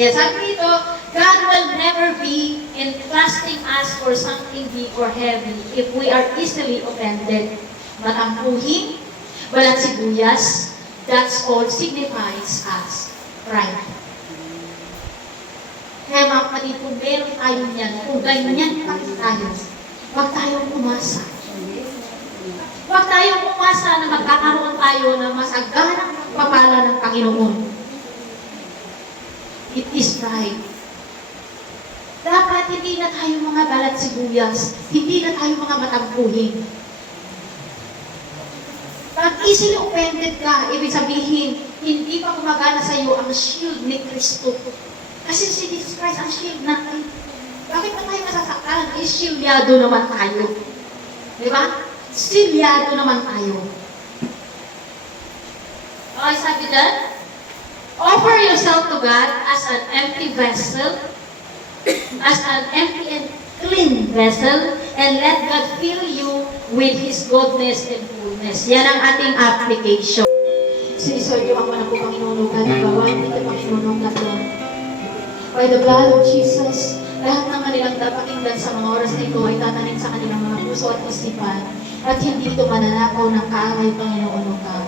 Yes, sabi dito, God will never be entrusting us for something big or heavy if we are easily offended. Matampuhin, balat sibuyas, that's all signifies us. Pride. Kaya mga kapatid, kung meron tayo niyan, kung ganyan pa tayo, huwag tayong umasa. Huwag tayong umasa na magkakaroon tayo ng masaganang pagpapala ng Panginoon. It is pride. Dapat hindi na tayo mga balat sibuyas, hindi na tayo mga matampuhin. Pag easily offended ka, ibig sabihin, hindi pa gumagana sa iyo ang shield ni Kristo. Kasi si Jesus Christ ang shield natin. Bakit na tayo masasaktan? Shieldyado naman tayo. Di ba? Shieldyado naman tayo. Okay, sabi dyan, offer yourself to God as an empty vessel, as an empty and clean vessel, and let God fill you with His goodness and fullness. Yan ang ating application. Sinisoryo ako na po Panginoon God, bawal dito Panginoon God, by the blood of Jesus, lahat ng kanilang napakinggan sa mga oras na ito ay tatanim sa kanilang mga puso at isipan at hindi ito mananakaw ng kaaway Panginoon God.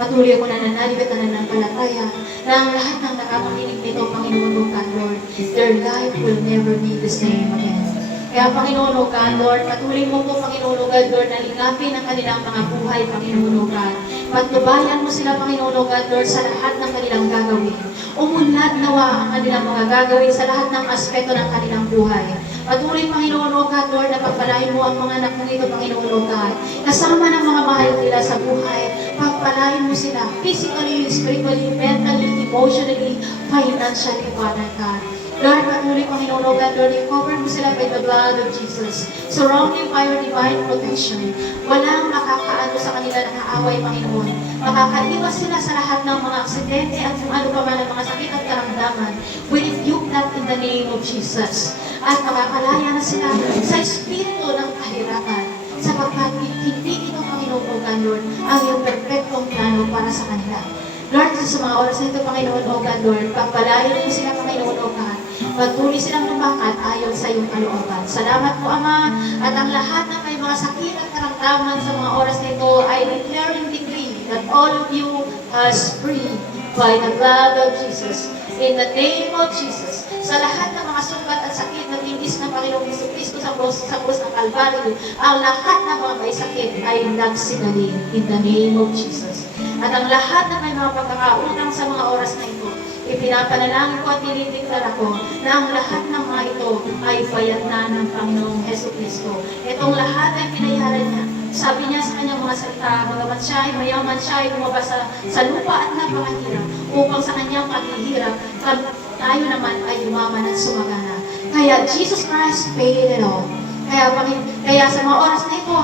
Patuloy ako nananalig at nananampalataya na ang lahat ng nakapakinig nito Panginoon God, Lord, their life will never be the same again. Kaya Panginoon God, Lord, patuloy mo po Panginoon God, Lord, na ligapin ang kanilang mga buhay Panginoon God. Patnubayan mo sila Panginoon God, Lord, sa lahat ng kanilang gagawin. Umunlad nawa ang kanilang mga gagawin sa lahat ng aspeto ng kanilang buhay. Patuloy Panginoon God, Lord, na pagpalain mo ang mga anak mo ito Panginoon God. Kasama ng mga mahal nila sa buhay, pagpalain mo sila physically, spiritually, mentally, emotionally, financially, Father God. Lord, patuloy Panginoon God, Lord, i-cover mo sila by the blood of Jesus. Surrounded by your divine protection. Walang makakaano sa kanila na kaaway, Panginoon. Makakaiwas sila sa lahat ng mga aksidente at kung ano pa man ang mga sakit at karamdaman. We rebuke that in the name of Jesus. At makakalaya na sila sa espiritu ng kahirapan. Sapagkat hindi ito, Panginoon God, Lord, ang iyong perfectong plano para sa kanila. Lord, sa mga oras na ito, Panginoon O God, Lord, pagpalain mo sila, Panginoon O God. Patuloy silang lumakat ayon sa iyong kalooban. Salamat po, Ama, at ang lahat ng may mga sakit at karamdaman sa mga oras na ito, I declare and decree that all of you are free by the blood of Jesus. In the name of Jesus, sa lahat ng mga sugat at sakit na tinis ng Panginoong Jesucristo sa krus ng Kalbaryo, ang lahat ng mga may sakit ay nagsigaling in the name of Jesus. At ang lahat na may mga pagkakautang sa mga oras na ito, ipinapanalangin ko at dinideklara ko na ang lahat ng mga ito ay bayad na ng Panginoong Jesucristo. Itong lahat ay pinayaran niya Sabi niya sa kanyang mga salita, bagamat siya ay mayaman, siya ay lumabas sa lupa at napakahirap upang sa kanyang paghihirap, tayo naman ay yumaman at sumagana. Kaya Jesus Christ paid it all. Kaya sa mga oras na ito,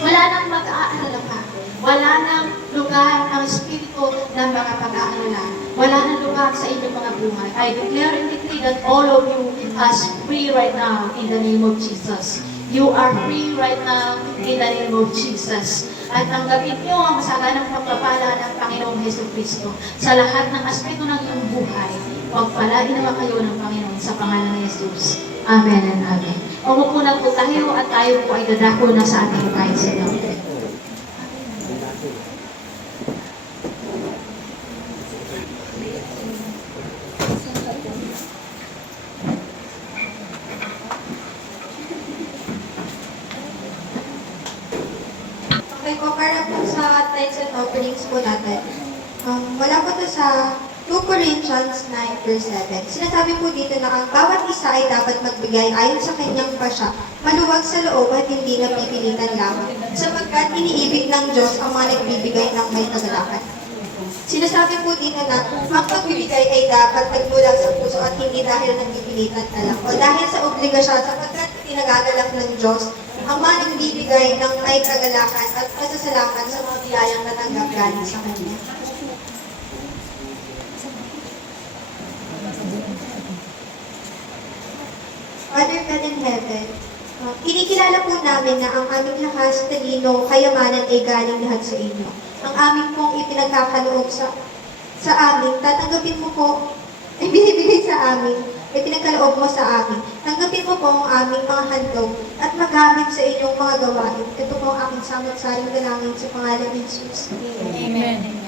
wala nang mag-aalala pa. Wala nang lugar ang espiritu ng mga pag-aalala. Wala nang lugar sa inyong mga buhay. I declare and decree that all of you are free right now in the name of Jesus. You are free right now in the name of Jesus. At tanggapin niyo ang masaganang pagpapala ng Panginoong Hesus Kristo sa lahat ng aspeto ng iyong buhay. Pagpalain naman kayo ng Panginoon sa pangalan ni Jesus. Amen and amen. Umupo na po tayo at tayo po ay dadako na sa ating kain sa Lord. Okay po, para po sa tithes and offerings po natin. Wala po to sa 2 Corinthians 9 verse 7. Sinasabi po dito na ang bawat isa ay dapat magbigay ayon sa kanyang pasya, maluwag sa loob at hindi napipilitan lamang, sapagkat iniibig ng Diyos ang mga nagbibigay ng may kagalakan. Sinasabi po dito na ang pagbibigay ay dapat magmula sa puso at hindi dahil nagpipilitan na lang o dahil sa obligasyon, sapagkat pinagagalak ng Diyos ang mga nagbibigay ng may kagalakan at pasasalamat sa mga biyayang natanggap galing sa Kanya. Father God in heaven, kinikilala po namin na ang aming lakas, talino, kayamanan ay galing lahat sa inyo. Ang aming pong ipinagkakaloob sa amin, tatanggapin mo po, ay binibigay sa amin, ay pinagkaloob mo sa amin. Tanggapin mo po ang aming mga handog at magamit sa inyong mga gawain. Ito po ang aking samot-saring dalangin sa pangalan ni Jesus. Amen.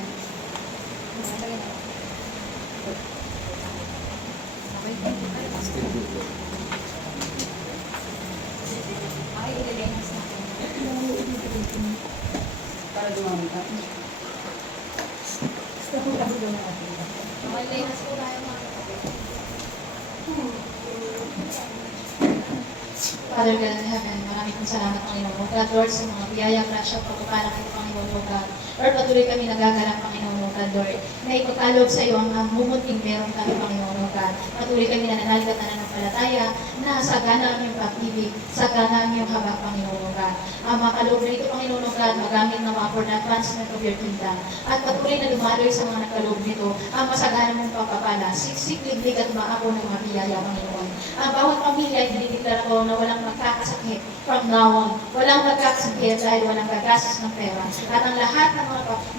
Father God in heaven, maraming salamat Panginoon. God, Lord, sa mga biyayang grasya, pagpapalang ito, Panginoon, Lord God. Lord, patuloy kami nagagalak, Panginoon, Lord God, Lord, na ipagkaloob sa iyo ang mumunting meron kami, Panginoon, Lord God. Patuloy kami nananalig at nananampalataya na sagana ang iyong pag-ibig, sagana ang iyong habang, Panginoon, Lord God. Ang mga kaloob na ito, Panginoon, Lord God, magamit na mga for the advancement of your kingdom. At patuloy na dumaloy sa mga nagkaloob nito, ang masagana mong pagpapala, siksik, liglig at maako ng mga biyaya, Panginoon. Ang bawat pamilya ay dinideklara ko na walang magkakasakit from now on. Walang magkakasakit dahil walang gagastos ng pera. At ang lahat ng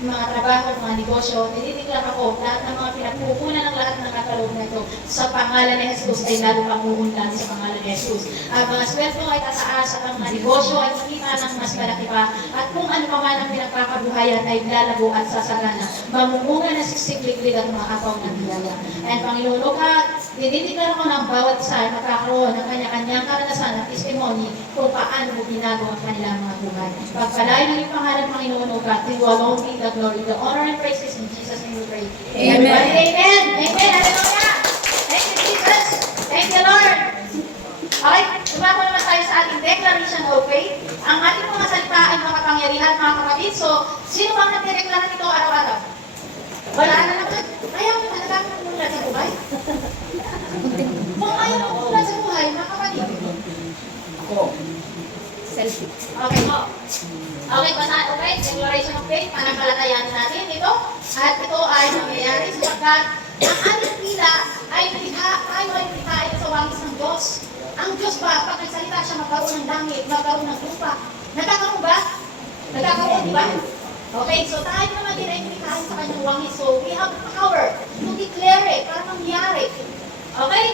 mga trabaho at mga negosyo, dinideklara ko lahat ng mga pinagkukunan ng lahat ng nakaloob na ito sa pangalan ni Jesus ay lalo pang uunlan sa pangalan ni Jesus. Ang mga sweldo ay tataas at ang mga negosyo ay makita ng mas malaki pa. At kung ano pa man ang pinagkakabuhayan ay lalago at sasagana. Mamumunga na siksik-liglig at mga akaw ng biyaya. And Panginoon, O God, dinideklara ko ng bawat isa ay magkakaroon ng kanya-kanyang karanasan at testimony kung paano mo binago ang kanilang mga buhay. Pagpalain ng iyong pangalan, Panginoon, O God, to you alone be the glory, the honor, and praises in Jesus' name we pray. Amen. Everybody, amen. Amen. Hallelujah. Thank you, Jesus. Thank you, Lord. Okay, tumako naman tayo sa ating declaration of faith. Ang ating mga salita ay makapangyarihan, mga kapatid. So, sino bang nagdeklara nito araw-araw? Wala na naman. Ayaw mo talaga mumulat sa buhay. Kung ayaw mo mumulat sa buhay, mga kapatid. Selfie. Okay po. Okay, okay, declaration of faith, panampalatayaan natin ito. At ito ay nangyayari sapagkat ang ating tila ay likha, tayo ay likhain sa wangis ng Diyos. Ang Diyos ba, pag nagsalita siya, magkaroon ng langit, magkaroon ng lupa. Nagkakaroon ba? Nagkakaroon, di ba? Okay, so tayo naman din ay likhain sa kanyang wangis. So we have power to declare it, para mangyari. Okay?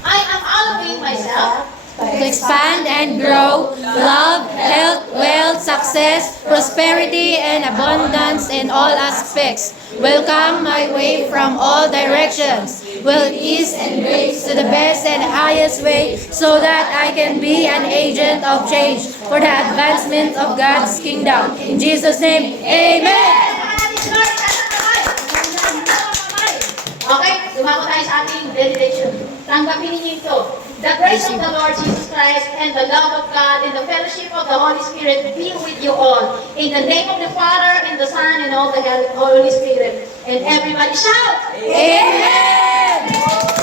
I am allowing myself To expand and grow, love, health, wealth, success, prosperity, and abundance in all aspects will come my way from all directions, will ease and grace to the best and highest way, so that I can be an agent of change for the advancement of God's kingdom. In Jesus' name, Amen! Okay, lumako tayo sa ating benediction. Tanggapin ninyo ito. The grace of the Lord Jesus Christ and the love of God and the fellowship of the Holy Spirit be with you all. In the name of the Father, and the Son, and all the Holy Spirit. And everybody shout! Amen!